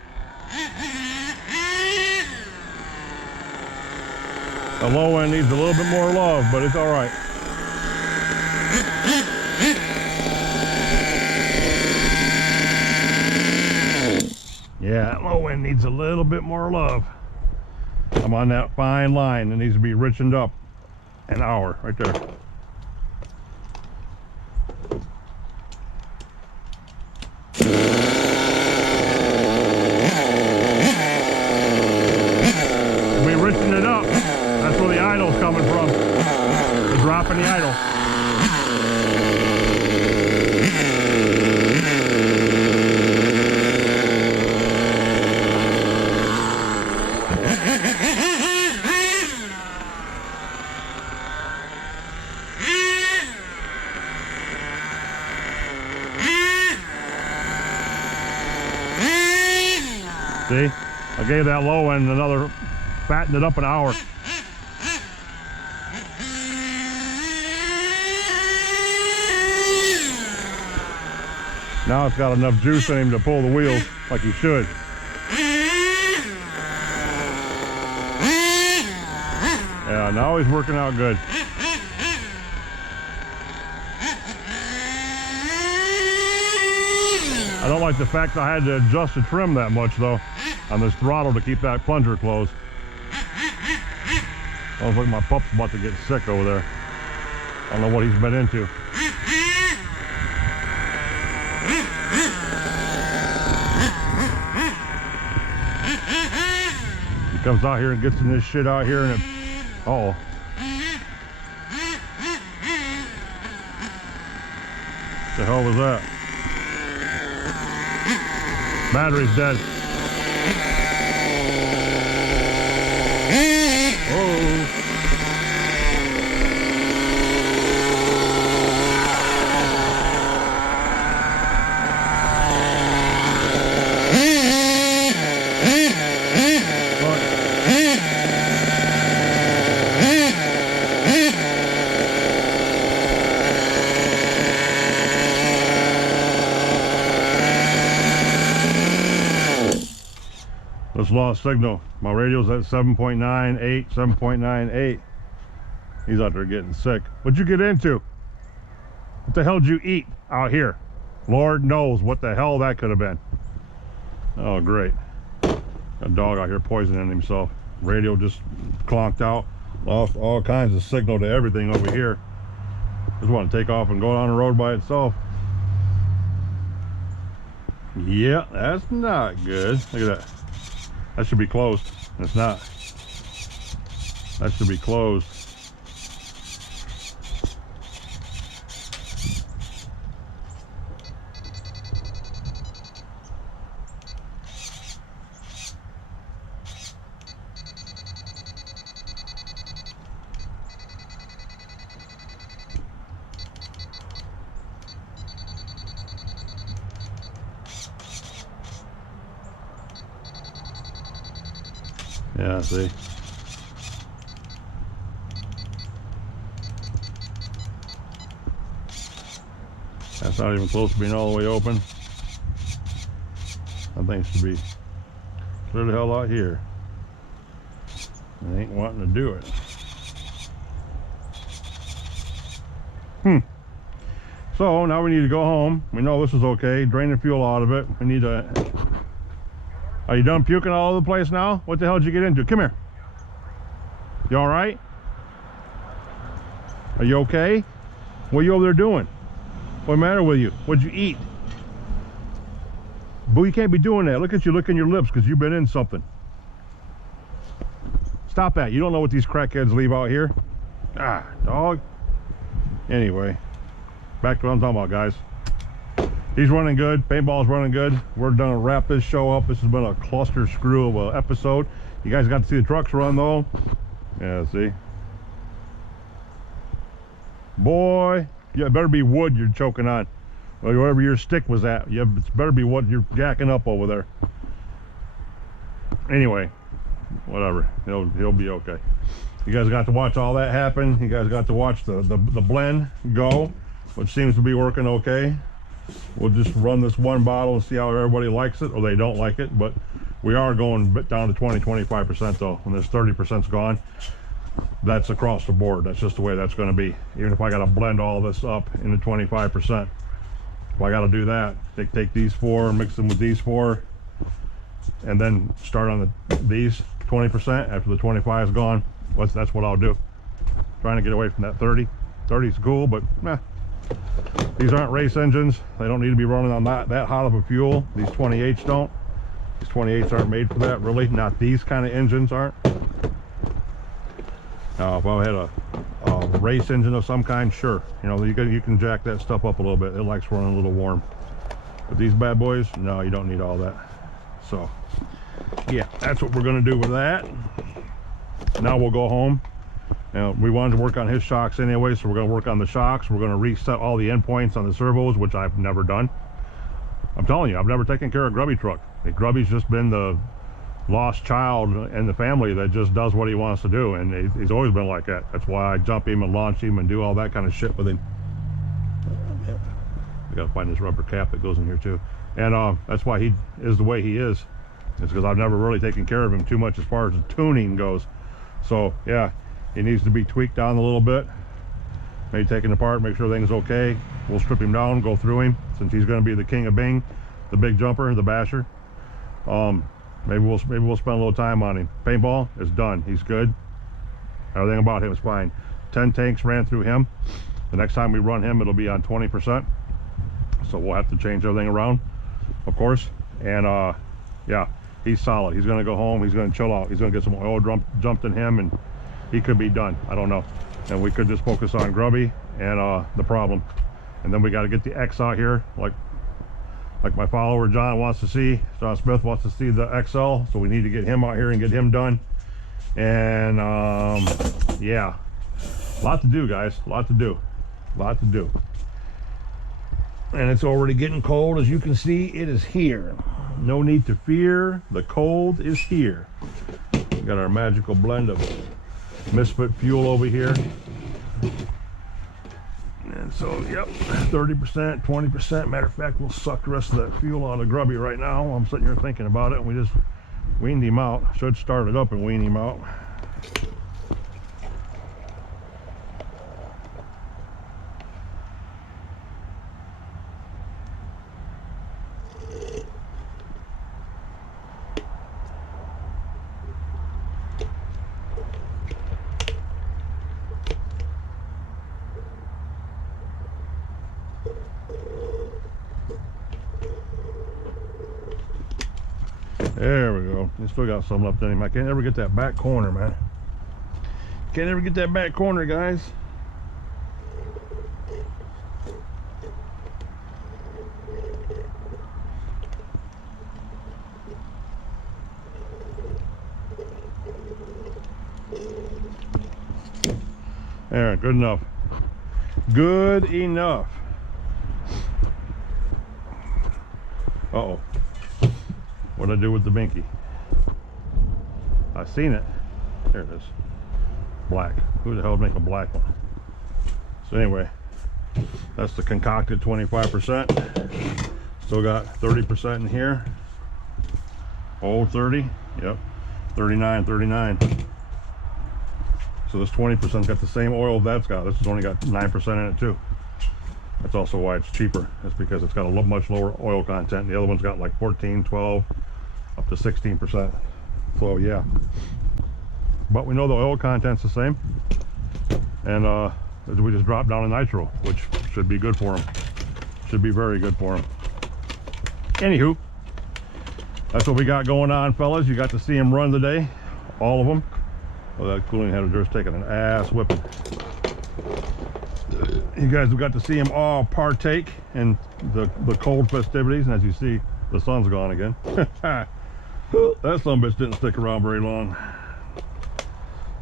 The low end needs a little bit more love, but it's all right. Yeah, that low end needs a little bit more love. I'm on that fine line that needs to be richened up an hour right there. We richened it up. That's where the idle's coming from. The drop in the idle. See, I gave that low end another, fattened it up an hour. Now it's got enough juice in him to pull the wheels like he should. Yeah, now he's working out good. I don't like the fact that I had to adjust the trim that much though on this throttle to keep that plunger closed. Sounds like my pup's about to get sick over there. I don't know what he's been into. He comes out here and gets in this shit out here and it, uh-oh. What the hell was that? Battery's dead. Oh. Just lost signal. My radio's at 7.98, 7.98. He's out there getting sick. What'd you get into? What the hell did you eat out here? Lord knows what the hell that could have been. Oh, great. A dog out here poisoning himself. Radio just clonked out. Lost all kinds of signal to everything over here. Just want to take off and go down the road by itself. Yeah, that's not good. Look at that. That should be closed. It's not. That should be closed. Yeah, see. That's not even close to being all the way open. That thing should be clear the hell out here. It ain't wanting to do it. So now we need to go home. We know this is okay. Drain the fuel out of it. We need to... Are you done puking all over the place now? What the hell did you get into? Come here. You all right? Are you okay? What are you over there doing? What's the matter with you? What'd you eat? Boo, you can't be doing that. Look at you licking your lips because you've been in something. Stop that. You don't know what these crackheads leave out here. Ah, dog. Anyway, back to what I'm talking about, guys. He's running good. Paintball's running good. We're gonna wrap this show up. This has been a cluster screw of an episode. You guys got to see the trucks run though. Yeah, see. Boy, yeah, it better be wood you're choking on. Or wherever your stick was at. Yeah, it better be what you're jacking up over there. Anyway, whatever. He'll be okay. You guys got to watch all that happen. You guys got to watch the blend go, which seems to be working okay. We'll just run this one bottle and see how everybody likes it, or they don't like it. But we are going down to 20-25% though. When this 30%'s gone, that's across the board. That's just the way that's going to be. Even if I got to blend all this up into 25%, if I got to do that, take these 4 and mix them with these 4, and then start on these 20% after the 25 is gone. That's what I'll do. Trying to get away from that 30. 30 is cool, but these aren't race engines. They don't need to be running on that hot of a fuel. These 28s don't. These 28s aren't made for that, really. Not these kind of engines aren't. If I had a race engine of some kind, sure. You know, you can jack that stuff up a little bit. It likes running a little warm. But these bad boys, no, you don't need all that. So, yeah, that's what we're going to do with that. Now we'll go home. We wanted to work on his shocks anyway, so we're going to work on the shocks. We're going to reset all the endpoints on the servos, which I've never done. I'm telling you, I've never taken care of Grubby truck. Grubby's just been the lost child in the family that just does what he wants to do, and he's always been like that. That's why I jump him and launch him and do all that kind of shit with him. I gotta find this rubber cap that goes in here too. And that's why he is the way he is. It's because I've never really taken care of him too much as far as the tuning goes. So yeah, he needs to be tweaked down a little bit, maybe taken apart, make sure everything's okay. We'll strip him down, go through him, since he's going to be the king of Bing, the big jumper, the basher. Maybe we'll spend a little time on him. Paintball is done. He's good. Everything about him is fine. 10 tanks ran through him. The next time we run him, it'll be on 20%. So we'll have to change everything around, of course. And yeah, he's solid. He's going to go home. He's going to chill out. He's going to get some oil jumped in him, and he could be done. I don't know. And we could just focus on Grubby and the problem. And then we got to get the X out here, like my follower John wants to see. John Smith wants to see the XL, so we need to get him out here and get him done. And yeah, a lot to do, guys. A lot to do. And it's already getting cold. As you can see, it is here. No need to fear. The cold is here. We got our magical blend of Misfit fuel over here. And so, yep, 30%, 20%. Matter of fact, we'll suck the rest of that fuel out of Grubby right now. I'm sitting here thinking about it. We just weaned him out. Should start it up and wean him out. There we go. He still got some left in him. I can't ever get that back corner, man. Can't ever get that back corner, guys. There, good enough. Good enough. Uh-oh. What'd I do with the binky? I seen it. There it is. Black. Who the hell would make a black one? So anyway, that's the concocted 25%. Still got 30% in here. Oh, 30. Yep. 39. So this 20% got the same oil that's got. This has only got 9% in it too. That's also why it's cheaper. It's because it's got a much lower oil content. The other one's got like 14, 12, up to 16%. So yeah. But we know the oil content's the same. And we just dropped down to nitro, which should be good for them. Should be very good for them. Anywho, that's what we got going on, fellas. You got to see them run today. All of them. Oh, that cooling head is taking an ass whipping. You guys have got to see them all partake in the cold festivities, and as you see, the sun's gone again. That son of a bitch didn't stick around very long.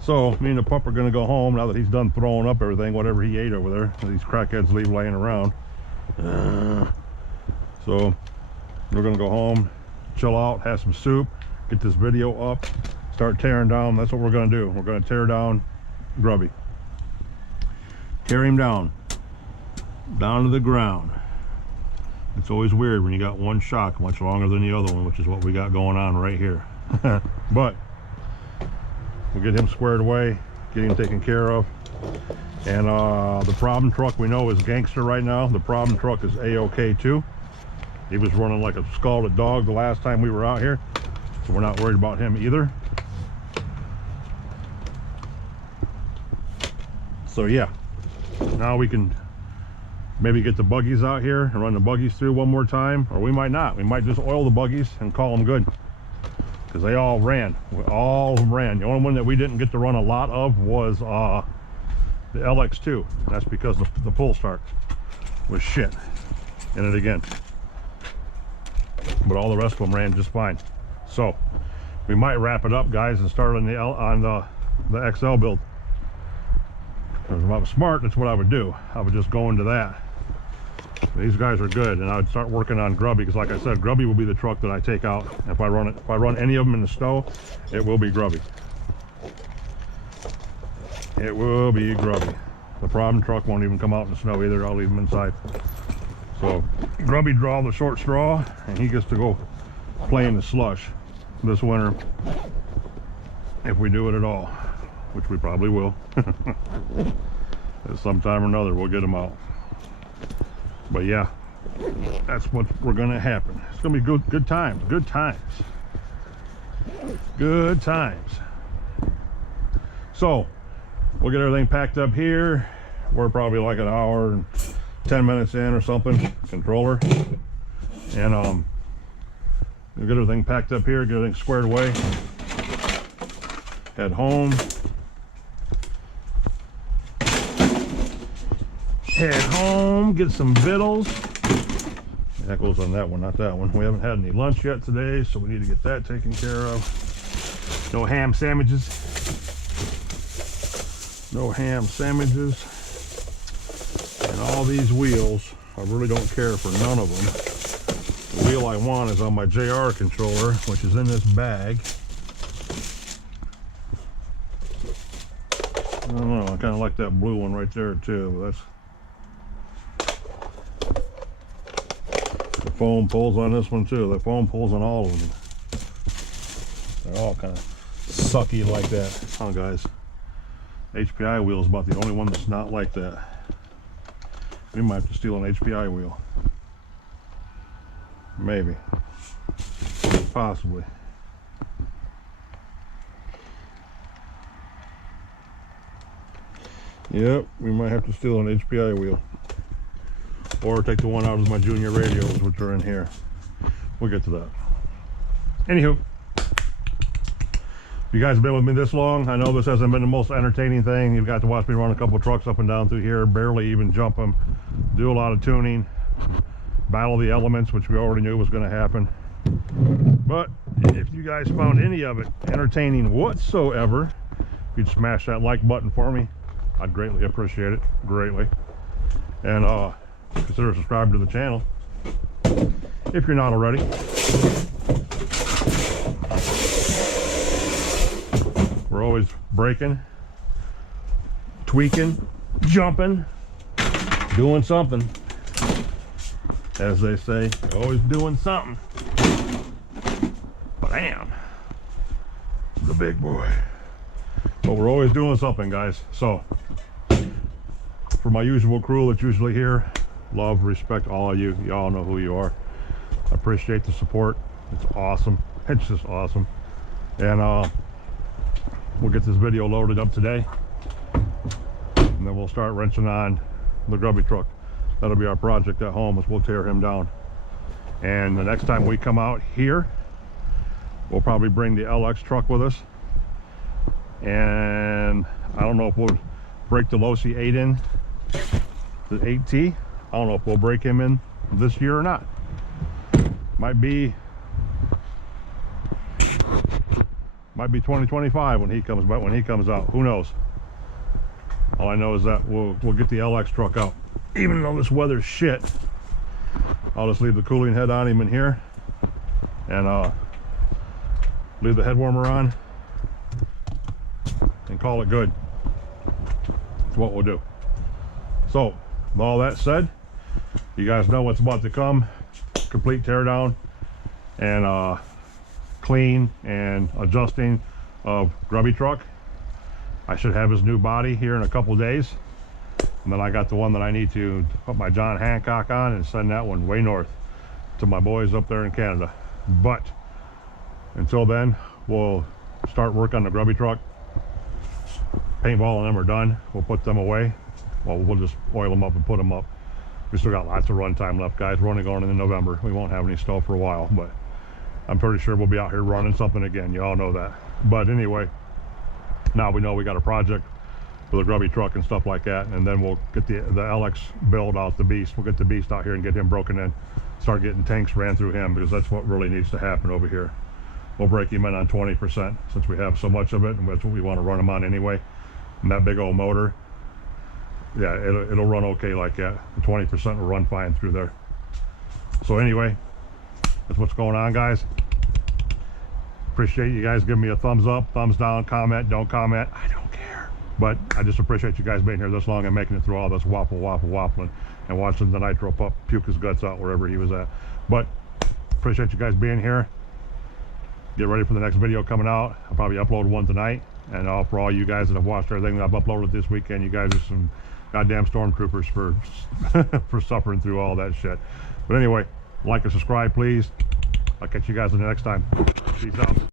So me and the pup are gonna go home now that he's done throwing up everything, whatever he ate over there, that these crackheads leave laying around. So we're gonna go home, chill out, have some soup, get this video up, start tearing down. That's what we're going to do. We're going to tear down Grubby. Tear him down to the ground. It's always weird when you got one shock much longer than the other one, which is what we got going on right here. But we'll get him squared away, get him taken care of. And the problem truck we know is gangster right now. The problem truck is A-OK too. He was running like a scalded dog the last time we were out here, so we're not worried about him either. So yeah, now we can maybe get the buggies out here and run the buggies through one more time, or we might not. We might just oil the buggies and call them good, because they all ran. All of them ran. The only one that we didn't get to run a lot of was the LX2. That's because the pull start was shit in it again. But all the rest of them ran just fine. So we might wrap it up, guys, and start on the XL build. If I was smart, that's what I would do. I would just go into that. These guys are good, and I would start working on Grubby, because like I said, Grubby will be the truck that I take out. If I run any of them in the snow, it will be Grubby. It will be Grubby. The problem truck won't even come out in the snow either. I'll leave him inside. So Grubby draw the short straw, and he gets to go play in the slush this winter, if we do it at all, which we probably will. At some time or another we'll get him out. But yeah, that's what we're gonna happen. It's gonna be good times. So we'll get everything packed up here. We're probably like an hour and 10 minutes in or something, controller. And we'll get everything packed up here, get everything squared away, head home. Get some vittles. That goes on that one, not that one. We haven't had any lunch yet today, so we need to get that taken care of. No ham sandwiches. No ham sandwiches. And all these wheels, I really don't care for none of them. The wheel I want is on my JR controller, which is in this bag. I don't know, I kind of like that blue one right there too, but that's... The foam pulls on this one too. The foam pulls on all of them. They're all kind of sucky like that. Oh guys, HPI wheel is about the only one that's not like that. We might have to steal an HPI wheel. Maybe. Possibly. Yep, we might have to steal an HPI wheel. Or take the one out of my junior radios, which are in here. We'll get to that. Anywho, you guys have been with me this long. I know this hasn't been the most entertaining thing. You've got to watch me run a couple trucks up and down through here, barely even jump them, do a lot of tuning, battle the elements, which we already knew was going to happen. But if you guys found any of it entertaining whatsoever, if you'd smash that like button for me, I'd greatly appreciate it, greatly. And consider subscribing to the channel if you're not already. We're always breaking, tweaking, jumping, doing something. As they say, always doing something. Bam! The big boy. But we're always doing something, guys. So, for my usual crew that's usually here, love, respect all of you. You all know who you are. I appreciate the support. It's awesome. It's just awesome. And we'll get this video loaded up today, and then we'll start wrenching on the Grubby truck. That'll be our project at home, is we'll tear him down. And the next time we come out here, we'll probably bring the LX truck with us. And I don't know if we'll break the Losi 8 in, the 8T. I don't know if we'll break him in this year or not. Might be 2025 when he comes out. Who knows? All I know is that we'll get the LX truck out. Even though this weather's shit, I'll just leave the cooling head on him in here, and leave the head warmer on, and call it good. That's what we'll do. So with all that said, you guys know what's about to come. Complete teardown and clean and adjusting of Grubby truck. I should have his new body here in a couple days, and then I got the one that I need to put my John Hancock on and send that one way north to my boys up there in Canada. But until then, we'll start work on the Grubby truck. Paintball and them are done. We'll put them away. Well, we'll just oil them up and put them up. We still got lots of run time left, guys. We're only going into November. We won't have any snow for a while, but I'm pretty sure we'll be out here running something again. You all know that. But anyway, now we know we got a project for the Grubby truck and stuff like that, and then we'll get the LX build out, the Beast. We'll get the Beast out here and get him broken in. Start getting tanks ran through him, because that's what really needs to happen over here. We'll break him in on 20% since we have so much of it, and that's what we want to run him on anyway. And that big old motor, yeah, it'll run okay like that. The 20% will run fine through there. So anyway, that's what's going on, guys. Appreciate you guys giving me a thumbs up, thumbs down, comment, don't comment, I don't care. But I just appreciate you guys being here this long and making it through all this waffling and watching the Nitro pup puke his guts out wherever he was at. But appreciate you guys being here. Get ready for the next video coming out. I'll probably upload one tonight. And for all you guys that have watched everything that I've uploaded this weekend, you guys are some goddamn stormtroopers for for suffering through all that shit. But anyway, like and subscribe, please. I'll catch you guys in the next time. Peace out.